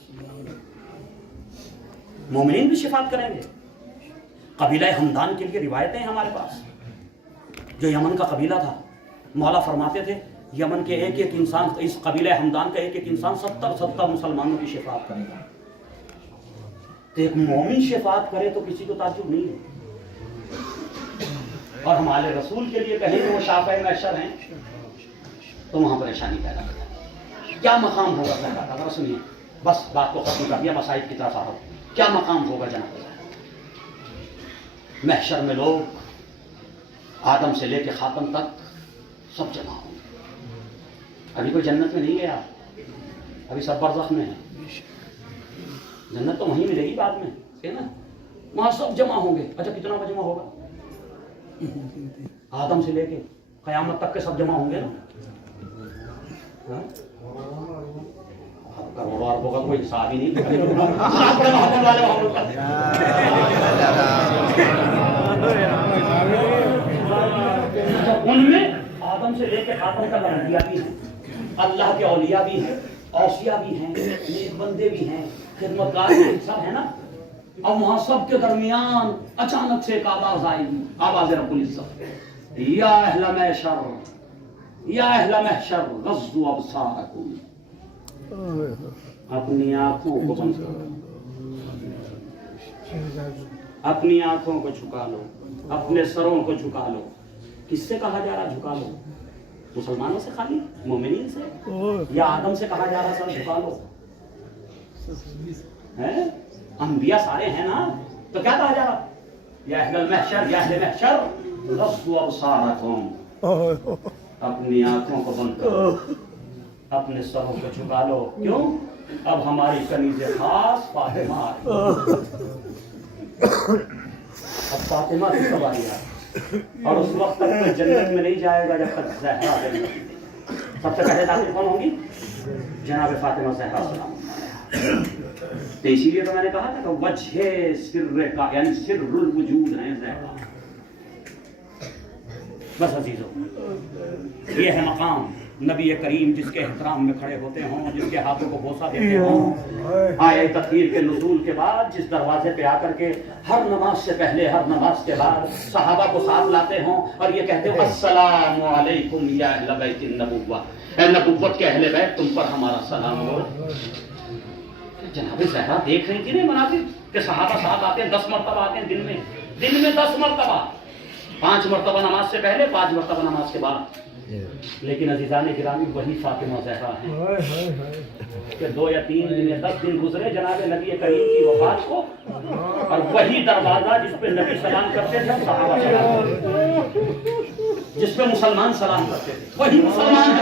مومنین بھی شفاعت کریں گے. قبیلہ ہمدان کے لیے روایتیں ہیں ہمارے پاس. جو یمن کا قبیلہ تھا، مولا فرماتے تھے یمن کے ایک ایک انسان، اس قبیلہ ہمدان کا ایک ایک انسان 70 مسلمانوں کی شفاعت کرے گا. تو ایک مومن شفاعت کرے تو کسی کو تعجب نہیں ہے. اور ہمارے رسول کے لیے کہیں کہ وہ شافع محشر ہیں تو وہاں پریشانی پیدا ہو جائے. کیا مقام ہوگا زہرا کا؟ ذرا سنیے، بس بات کو ختم کر دیا، مسائل کی طرف آ رہا ہوں. کیا مقام ہوگا جناب؟ محشر میں لوگ آدم سے لے کے خاتم تک سب جمع ہوں گے. ابھی کوئی جنت میں نہیں گیا، ابھی سب برزخ میں ہے. جنت تو وہیں ملے گی بعد میں، ہے نا. وہاں سب جمع ہوں گے. اچھا کتنا جمع ہوگا؟ آدم سے لے کے قیامت تک کے سب جمع ہوں گے نا. کروڑوں اربوں کا کوئی حساب ہی نہیں. ان میں آدم سے لے کے خاتم تک انبیاء بھی ہیں، اللہ کے اولیاء بھی ہیں، اوصیاء بھی ہیں، نیک بندے بھی ہیں، خدمتگار بھی سب ہے نا. اور وہاں سب کے درمیان اچانک سے ایک آواز آئے گی، آواز رب العزت، یا اہل محشر، یا اہل محشر غضوا ابصارکم. اپنی آنکھوں کو بند کرو، اپنی آنکھوں کو جھکا لو، اپنے سروں کو جھکا لو. کس سے کہا جا رہا جھکا لو؟ مسلمانوں سے خالی؟ مومنین سے؟ یا آدم سے کہا جا رہا سر جھکا لو؟ انبیاء سارے ہیں نا. تو کیا کہا جا رہا؟ یا اہل المحشر، یا اہل محشر غضوا ابصارکم، اپنی آنکھوں کو بند کرو، اپنے سروں کو جھکا لو. کیوں؟ اب ہماری کنیز خاص فاطمہ آئی. اب فاطمہ کی سواری آئی، اور اس وقت تک کوئی جنت میں نہیں جائے گا جب تک زہرا جنت. سب سے پہلے داخل کون ہوں گی؟ جناب فاطمہ زہرا سلام اللہ. تو اسی لیے تو میں نے کہا تھا کہ وجہ سر کا یعنی سر الوجود ہیں زہرا. بس عزیزو، یہ ہے مقام نبی کریم جس کے احترام میں کھڑے ہوتے ہوں، جس کے ہاتھوں کو بوسہ دیتے ہوں. آیت تطہیر کے نزول کے بعد جس دروازے پہ آ کر کے ہر نماز سے پہلے، ہر نماز کے بعد صحابہ کو ساتھ لاتے ہوں اور یہ کہتے ہوں السلام علیکم یا اہل بیت النبوہ، اے نبوت کے اہل بیت تم پر ہمارا سلام ہو. جناب زہرا دیکھ رہی تھی نا مناظر کہ صحابہ ساتھ آتے ہیں، 10 مرتبہ آتے ہیں دن میں 10 مرتبہ، 5 مرتبہ نماز سے پہلے، 5 مرتبہ نماز کے بعد. لیکن عزیزان گرامی وہی فاطمہ زہرا ہیں کہ 2 یا 3 دن یا 10 دن گزرے جناب نبی کریم کی وفات کو، اور وہی دروازہ جس پہ نبی سلام کرتے تھے صحابہ سلام کرتے، جس پہ مسلمان سلام کرتے تھے وہی مسلمان ہے.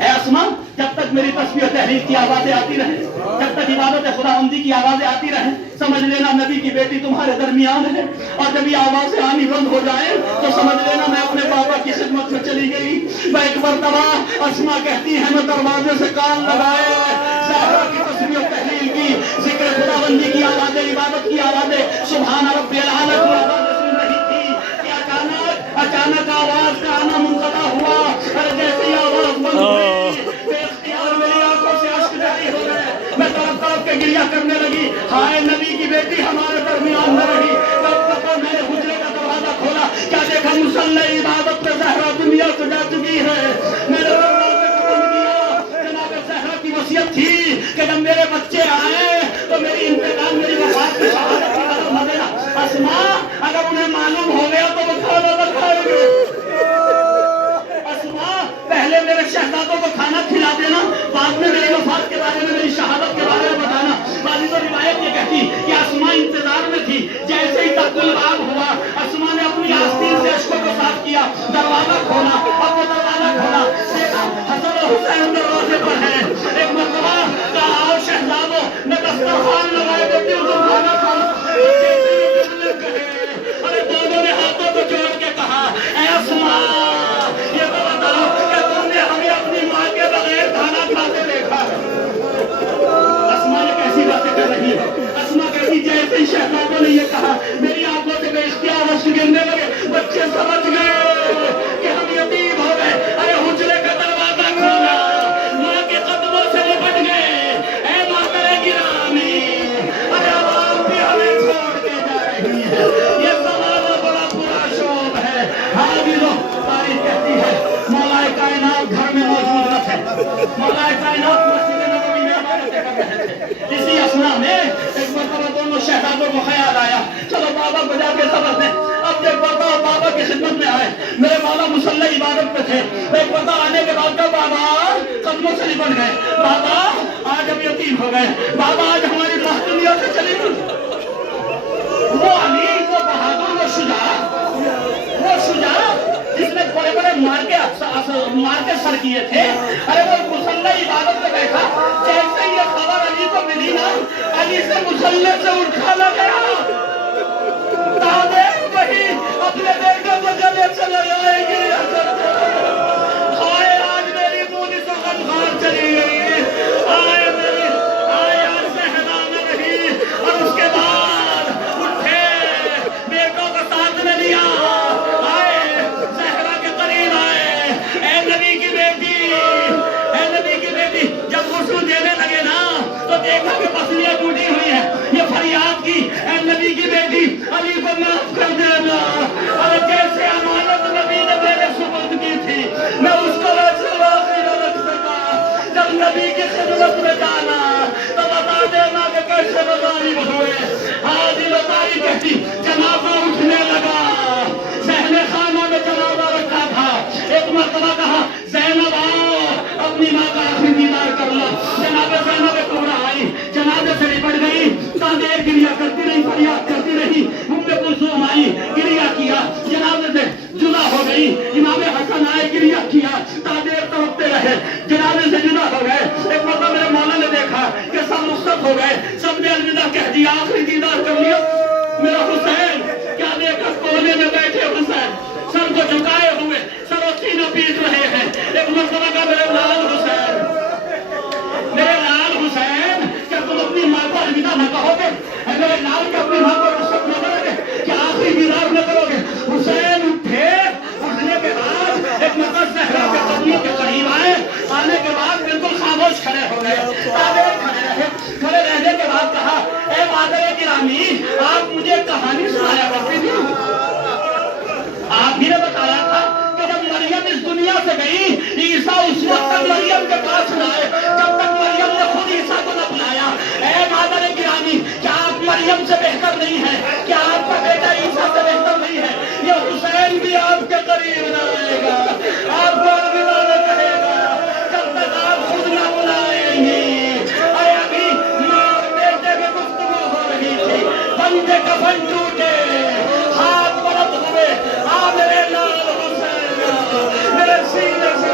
اے اسما جب تک میری تسبیح و تحلیل کی آوازیں آتی رہیں، جب تک عبادت خداوندی کی آوازیں آتی رہیں، سمجھ لینا نبی کی بیٹی تمہارے درمیان ہے، اور جب یہ آوازیں آنی بند ہو جائیں تو سمجھ لینا میں اپنے بابا کی خدمت میں چلی گئی۔ میں ایک مرتبہ اسما کہتی ہے میں دروازے سے کان لگائے زہرا کی تسبیح و تحلیل کی، ذکر خداوندی کی آوازیں، عبادت کی آوازیں، سبحان ربی الاعلی کی آوازیں سن رہی تھی کہ اچانک آواز کا آنا منقطع ہوا، اور جیسے ہی آواز بند ہوئی بے اختیار میری آنکھوں سے اشک جاری ہو گئے، میں طرف طرف کے گریہ کرنے لگی، ہائے نبی کی بیٹی ہمارے درمیان نہ رہی۔ میں نے حجرے کا دروازہ کھولا، کیا دیکھا مصلی عبادت پہ زہرا دنیا سے جا چکی ہے۔ میں نے دروازے کو بند کیا، جناب زہرا کی وصیت تھی کہ جب میرے بچے آئے تو میری انتقال میری وفات کی شہادت کی قدر نہ دینا۔ اسما اگر انہیں معلوم ہو گیا تو وہ کھانا نہ کھائیں گے۔ اسما پہلے میرے شہزادوں کو کھانا کھلا دینا، بعد میں میری وفات کے بارے میں، میری شہادت کے بارے میں بتانا۔ بعض تو روایت یہ کہتی کہ اسما انتظار میں تھی، جیسے ہی تقل باب ہوا اسما نے اپنی آستین سے اشکوں کو صاف کیا، دروازہ کھولا، اب وہ دروازہ کھولا دیکھا حسن و حسین دروازے پر ہے۔ ایک مرتبہ کہا آؤ شہزادوں میں دسترخوان لگائے دیتی ہوں تم کھانا کھاؤ۔ ارے دونوں نے ہاتھوں کو جوڑ کے کہا اے اسما یہ تو بتاؤ کہ تم نے ہمیں اپنی ماں کے بغیر کھانا کھاتے دیکھا؟ اسما نے کیسی باتیں کر رہی ہے؟ اسما کہتی جیسے ہی شہزادوں نے یہ کہا میری آنکھوں سے بے اختیار اشک گرنے لگے، بچے سمجھ گئے کہ ہم یتیم ہو گئے۔ ارے حجرے کا دروازہ کھولا، ماں کے قدموں سے لپٹ گئے، اے مادر گرامی ارے اب آپ بھی ہمیں چھوڑ کے جا رہی ہے، یہ زمانہ بڑا برا شوق ہے۔ حاضروں تاریخ کہتی ہے مولا کائنات گھر میں موجود نہ تھے، مولا کائنات مسجد نبوی میں عبادتیں کر رہے تھے۔ اسی اثنا میں ایک مرتبہ دونوں شہزادوں کو خیال آیا چلو بابا کو جا کے خبر دیں۔ اب جب بابا کی خدمت میں آئے، میرے مولا مصلی عبادت پہ تھے، ایک مرتبہ آنے کے بعد بابا قدموں سے لپٹ گئے، بابا آج ہم یتیم ہو گئے، بابا آج ہماری ماں دنیا سے چلی گئی۔ وہ امیر، وہ بہادر، وہ شجاع جس نے بڑے بڑے مار کے سر کیے تھے، ارے وہ مصلی عبادت پہ بیٹھا، جیسے یہ خبر علی کو ملی نا، علی سے مصلی سے اٹھا نہ گیا، وہی اپنے بیٹے کو جلے چلے جائیں گے۔ آئے آج میری پوری سے غمخوار چلی گئی، آئے آج زہرا میں رہی، اور اس کے بعد اٹھے بیٹوں کا ساتھ میں لیا، آئے زہرا کے قریب آئے، اے نبی کی بیٹی، اے نبی کی بیٹی، جب غسل دینے لگے نا تو دیکھا کہ پسلیاں ٹوٹی ہوئی ہیں، یہ فریاد کی اے نبی کی بیٹی علی کو معاف کر دینا، اور جیسے امانت نبی نے میرے سپرد کی تھی میں اس کو ویسے باقی نہ رکھ سکا، جب نبی کی خدمت میں جانا تو بتا دینا کہ کیسے غائب ہوئے۔ حاضر تاریخ کہتی جنازہ اٹھنے لگا، صحن خانہ میں جنازہ رکھا تھا، ایک مرتبہ کہا زینب آؤ اپنی ماں کا آخری دیدار کر لو، جناب زینب کبرا آئی، جنازے سے لپٹ گئی، دیر گریہ کرتی رہی، فریاد کرتی رہی، ام کلثوم آئی، گریہ کیا، جنازے سے جدا ہو گئی، امام حسن آئے، گریہ کیا، دیر تڑپتے رہے، جنازے سے جدا ہو گئے۔ ایک مرتبہ میرے مولا نے دیکھا کہ سب رخصت ہو گئے، سب نے الوداع کہہ دیا، آخری دیدار کر لیا، میرا حسین کیا دیکھا کونے میں بیٹھے حسین سر کو جھکائے ہوئے، سر و سینہ پیٹ رہے ہیں۔ ایک مرتبہ کا میرے لال حسین، میرے لال حسین کیا تم اپنی ماں کو الوداع نہ کہو گے؟ میرے لال کے اپنی ماں کو رخصت نہ کرو گے؟ کیا آخری دیدار نہ کرو گے؟ حسین اٹھے، اٹھنے کے بعد ایک مرتبہ زہرا کے قدموں کے قریب آئے، آنے کے بعد بالکل خاموش کھڑے ہو گئے، تابعین کھڑے رہے، کھڑے رہنے کے بعد کہا اے مادر گرامی آپ مجھے کہانی سنایا کرتی تھی، آپ ہی نے بتایا تھا کہ جب مریم اس دنیا سے گئی عیسیٰ اس وقت تک مریم کے پاس نہ آئے جب تک مریم نے خود عیسیٰ کو نہ بلایا۔ اے مادر گرامی کیا آپ مریم سے بہتر نہیں ہے؟ کیا آپ کا بیٹا عیسیٰ سے بہتر نہیں ہے؟ یہ حسین بھی آپ کے قریب نہ آئے گا، آپ کو الوداع نہ کہے گا جب تک آپ خود نہ بلائیں گی۔ اے ابھی ماں اور بیٹے میں گفتگو ہو رہی تھی، بندے کفن ٹوٹے، ہاتھ بلند ہوئے، میرے لال حسین میرے سینے سے